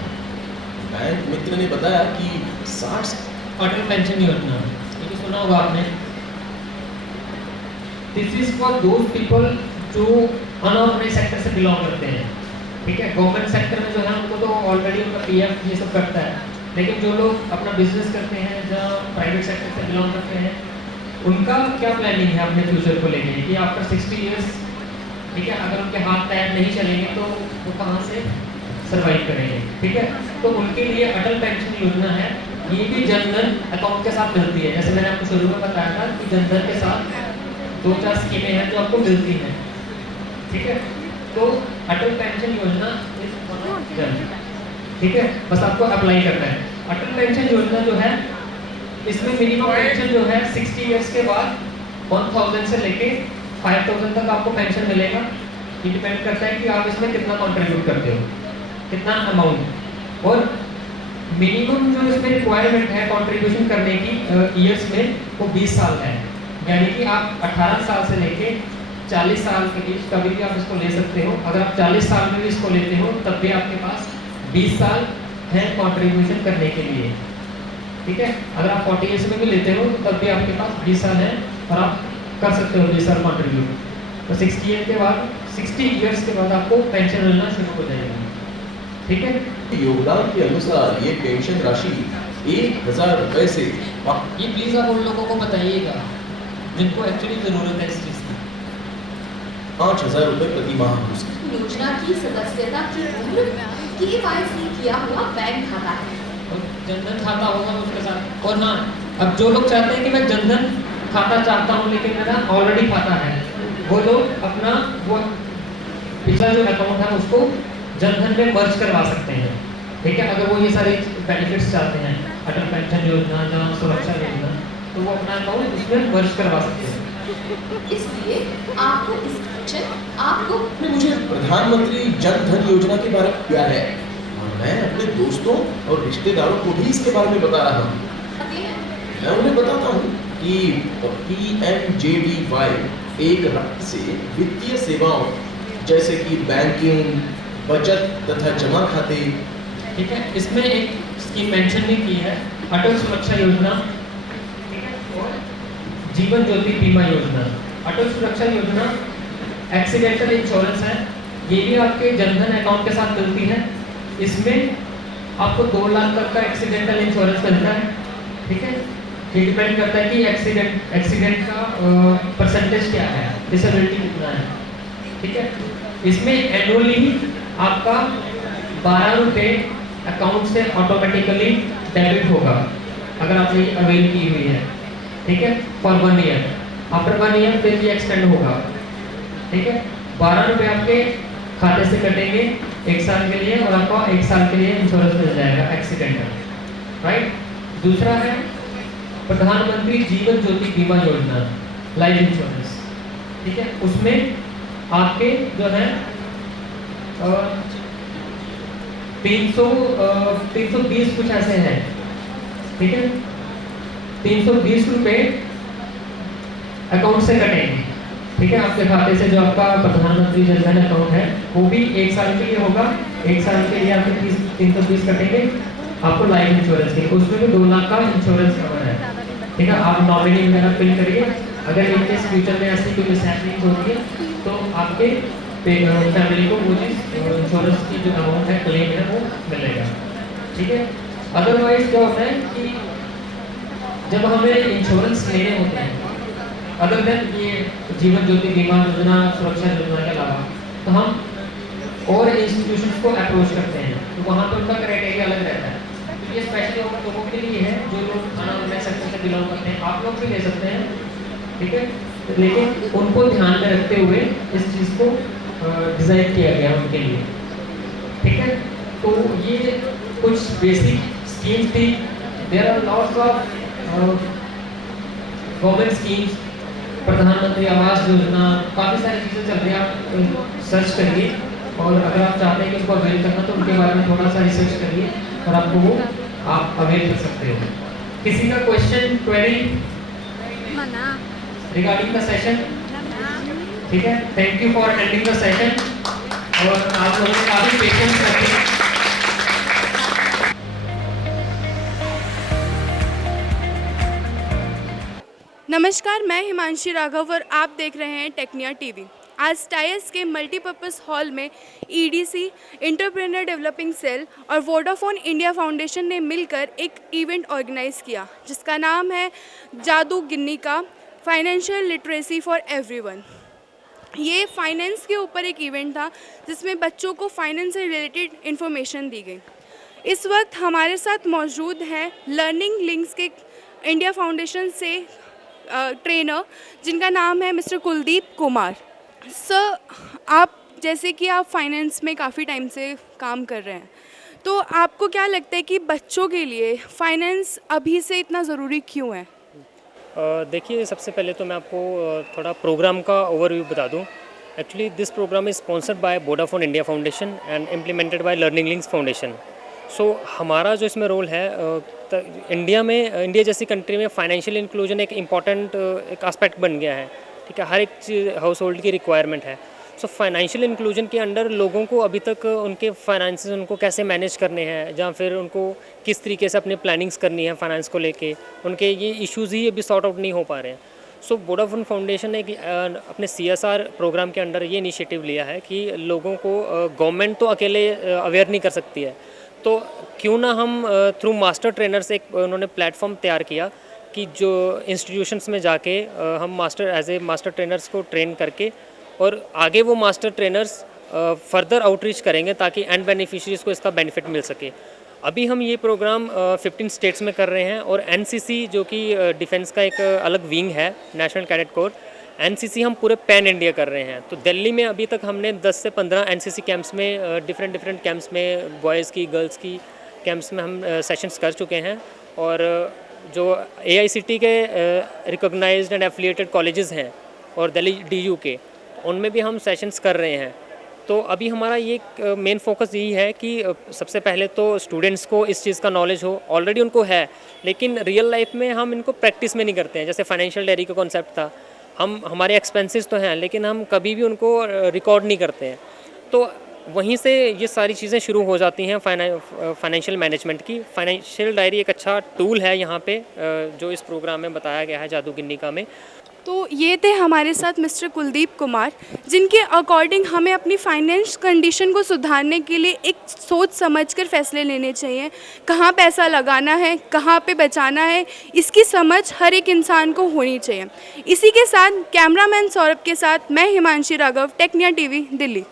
बैंक मित्र ने बताया कि 60 अटल पेंशन योजना, ये तो सुना होगा आपने। This is for those people जो अनऑर्गेनाइज सेक्टर से बिलोंग करते हैं, ठीक है। गवर्नमेंट सेक्टर में जो है उनको तो ऑलरेडी उनका पीएफ ये सब करता है, लेकिन जो लोग अपना बिजनेस करते हैं, जहाँ प्राइवेट सेक्टर से बिलोंग करते हैं, उनका क्या प्लानिंग है अपने फ्यूचर को लेके कि आफ्टर 60 इयर्स, ठीक है, अगर उनके हाथ पैर नहीं चलेंगे तो वो कहाँ से सर्वाइव करेंगे, ठीक है। तो उनके लिए अटल पेंशन योजना है, ये भी जनधन अकाउंट के साथ मिलती है। जैसे मैंने आपको शुरू में बताया था कि जनधन के साथ 2-4 स्कीमें हैं जो आपको मिलती हैं, ठीक है। तो अटल पेंशन योजना ठीक है, बस आपको अप्लाई करना है। अटल पेंशन योजना जो है इसमें मिनिमम पेंशन जो है 60 इयर्स के बाद 1000 से लेके 5000 तक आपको पेंशन मिलेगा। ये डिपेंड करता है कि आप इसमें कितना कंट्रीब्यूट करते हो, कितना अमाउंट। और मिनिमम जो इसमें रिक्वायरमेंट है कंट्रीब्यूशन करने की ईयर्स में वो 20 साल है, यानी कि आप 18 साल से लेके 40 साल के बीच कभी भी आप इसको ले सकते हो। अगर आप 40 साल में भी इसको लेते हो तब भी आपके पास 20 साल है कंट्रीब्यूशन करने के लिए, ठीक है। अगर आप 40 ईयर्स में भी लेते हो तो तब भी आपके पास 20 साल है और आप कर सकते हो 20 साल कंट्रीब्यूट। तो 60 ईयर्स के बाद आपको पेंशन मिलना शुरू हो जाएगी, ठीक है। योगदान के अनुसार ये पेंशन राशि 1,000 रुपए से ये प्लीज़ आप उन लोगों को बताइएगा जिनको एक्चुअली ज़रूरत है इस चीज़ की। 5,000 रुपए प्रति माह हो सकती योजना की सदस्यता की उम्र KYC किया हुआ बैंक खाता है। और जनधन खाता होगा उसके साथ। और हाँ, अब जो लोग चाहते हैं कि मैं जनधन खाता चाहता हूँ लेकिन मेरा ऑलरेडी खाता है, वो लोग अपना वो पिछला जो अकाउंट है उसको जनधन में मर्ज करवा सकते हैं, ठीक है। अगर वो ये सारे बेनिफिट्स चाहते हैं, अटल पेंशन योजना, जन सुरक्षा योजना, तो वो अपना अकाउंट उसमें मर्ज करवा सकते हैं। इसलिए आपको आपको मुझे प्रधानमंत्री जन धन योजना के बारे में क्या है और मैं अपने दोस्तों और रिश्तेदारों को भी इसके बारे में बता रहा हूँ। मैं उन्हें बताता हूँ कि PMJDY एक राज्य से वित्तीय सेवाओं जैसे कि बैंकिंग, बचत तथा जमा खाते, ठीक है। इसमें एक स्कीम मेंशन भी की है, अटल सुरक्षा योजना, ठीक है, और जीवन ज्योति बीमा योजना। अटल सुरक्षा योजना एक्सीडेंटल इंश्योरेंस है, ये भी आपके जनधन अकाउंट के साथ मिलती है। इसमें आपको 2 लाख तक का एक्सीडेंटल इंश्योरेंस मिलता है, ठीक है। ये डिपेंड करता है कि एक्सीडेंट का परसेंटेज क्या है, डिसेबिलिटी कितना है, ठीक है। इसमें एनुअली आपका 12 रुपये अकाउंट से ऑटोमेटिकली डेबिट होगा अगर आपने अवेल की हुई है, ठीक है, फॉर 1 ईयर। आफ्टर 1 ईयर फिर ये एक्सटेंड होगा, ठीक है। 12 रुपये आपके खाते से कटेंगे 1 साल के लिए और आपको 1 साल के लिए इंश्योरेंस मिल जाएगा एक्सीडेंटल, राइट। दूसरा है प्रधानमंत्री जीवन ज्योति बीमा योजना, लाइफ इंश्योरेंस, ठीक है। उसमें आपके जो है 320 कुछ ऐसे हैं, ठीक है। 320 रुपये अकाउंट से कटेंगे, ठीक है, आपके खाते से। जो आपका प्रधानमंत्री जन धन अकाउंट है वो भी 1 साल के लिए होगा। 1 साल के लिए आपके 320 कटेंगे आपको लाइफ इंश्योरेंस के, उसमें भी 2 लाख का इंश्योरेंस कवर है, ठीक है। आप नॉमिनी वगैरह फिल करिए, अगर इनके फ्यूचर में ऐसी कोई मिसहैपनिंग होती है तो आपके फैमिली को वो चीज़ इंश्योरेंस की जो अमाउंट है, क्लेम है, वो मिलेगा, ठीक है। अदरवाइज क्या होता है कि जब हमें इंश्योरेंस लेने होते हैं अदर देन ये जीवन ज्योति बीमा योजना, सुरक्षा योजना के अलावा, तो हम और इंस्टीट्यूशंस को अप्रोच करते हैं, तो वहाँ पर उनका क्राइटेरिया अलग रहता है। तो ये स्पेशली उन लोगों के लिए है जो लोग खाना बनाने सेक्टर से बिलोंग करते हैं, आप लोग भी ले सकते हैं, ठीक है। लेकिन उनको ध्यान में रखते हुए इस चीज़ को डिज़ाइन किया गया उनके लिए, ठीक है। तो ये कुछ बेसिक स्कीम्स थी। There are lots of government schemes, Pradhan Mantri Awas योजना, काफ़ी सारी चीज़ें चल रही हैं, आप सर्च करिए और अगर आप चाहते हैं कि उसको अवेल करना तो उनके बारे में थोड़ा सा रिसर्च करिए और आपको वो आप अवेल कर सकते हो। किसी का question, query regarding the session? ठीक है, thank you for attending the session और आप लोगों ने काफ़ी पेशेंस रखे। नमस्कार, मैं हिमांशी राघव और आप देख रहे हैं टेक्निया टीवी। आज टाइल्स के मल्टीपर्पज़ हॉल में EDC एंटरप्रेन्योर डेवलपिंग सेल और वोडाफोन इंडिया फाउंडेशन ने मिलकर एक इवेंट ऑर्गेनाइज़ किया जिसका नाम है जादू गिन्नी का फाइनेंशियल लिटरेसी फॉर एवरीवन। ये फाइनेंस के ऊपर एक इवेंट था जिसमें बच्चों को फाइनेंस से रिलेटेड इन्फॉर्मेशन दी गई। इस वक्त हमारे साथ मौजूद हैं लर्निंग लिंक्स के इंडिया फाउंडेशन से ट्रेनर जिनका नाम है मिस्टर कुलदीप कुमार। सर, आप जैसे कि आप फाइनेंस में काफ़ी टाइम से काम कर रहे हैं, तो आपको क्या लगता है कि बच्चों के लिए फाइनेंस अभी से इतना ज़रूरी क्यों है? देखिए, सबसे पहले तो मैं आपको थोड़ा प्रोग्राम का ओवरव्यू बता दूं। Actually this program is sponsored by Vodafone India Foundation and implemented by Learning Links Foundation. So हमारा जो इसमें रोल है, इंडिया जैसी कंट्री में फाइनेंशियल इंक्लूजन एक इम्पॉर्टेंट एक एस्पेक्ट बन गया है। ठीक है, हर एक चीज़ हाउस होल्ड की रिक्वायरमेंट है। सो फाइनेंशियल इंक्लूजन के अंडर लोगों को अभी तक उनके फाइनेंसेस उनको कैसे मैनेज करने हैं, या फिर उनको किस तरीके से अपनी प्लानिंग्स करनी है फाइनेंस को लेके, उनके ये इश्यूज़ ही अभी सॉर्ट आउट नहीं हो पा रहे हैं। सो वोडाफोन फाउंडेशन ने अपने CSR प्रोग्राम के अंडर ये इनिशिएटिव लिया है कि लोगों को गवर्नमेंट तो अकेले अवेयर नहीं कर सकती है, तो क्यों ना हम थ्रू मास्टर ट्रेनर्स एक उन्होंने प्लेटफॉर्म तैयार किया कि जो इंस्टीट्यूशंस में जाके हम एज ए मास्टर ट्रेनर्स को ट्रेन करके और आगे वो मास्टर ट्रेनर्स फर्दर आउटरीच करेंगे ताकि एंड बेनिफिशरीज़ को इसका बेनिफिट मिल सके। अभी हम ये प्रोग्राम 15 स्टेट्स में कर रहे हैं, और NCC जो कि डिफेंस का एक अलग विंग है, नेशनल कैडेट कोर, NCC हम पूरे पैन इंडिया कर रहे हैं। तो दिल्ली में अभी तक हमने 10 से 15 NCC कैंप्स में डिफरेंट कैंप्स में बॉयज़ की गर्ल्स की कैंप्स में हम सेशंस कर चुके हैं, और जो AICT के रिकॉग्नाइज्ड एंड एफिलिएटेड कॉलेजेस हैं और दिल्ली DU के, उनमें भी हम सेशंस कर रहे हैं। तो अभी हमारा ये मेन फोकस यही है कि सबसे पहले तो स्टूडेंट्स को इस चीज़ का नॉलेज हो, ऑलरेडी उनको है, लेकिन रियल लाइफ में हम इनको प्रैक्टिस में नहीं करते हैं। जैसे फाइनेंशियल डायरी का कॉन्सेप्ट था, हमारे एक्सपेंसेस तो हैं लेकिन हम कभी भी उनको रिकॉर्ड नहीं करते हैं। तो वहीं से ये सारी चीज़ें शुरू हो जाती हैं फाइनेंशियल मैनेजमेंट की। फाइनेंशियल डायरी एक अच्छा टूल है यहाँ पे जो इस प्रोग्राम में बताया गया है जादूगिन्नी में। तो ये थे हमारे साथ मिस्टर कुलदीप कुमार, जिनके अकॉर्डिंग हमें अपनी फाइनेंस कंडीशन को सुधारने के लिए एक सोच समझकर फैसले लेने चाहिए। कहाँ पैसा लगाना है, कहाँ पे बचाना है, इसकी समझ हर एक इंसान को होनी चाहिए। इसी के साथ कैमरामैन सौरभ के साथ मैं हिमांशी राघव, टेक्निया TV, दिल्ली।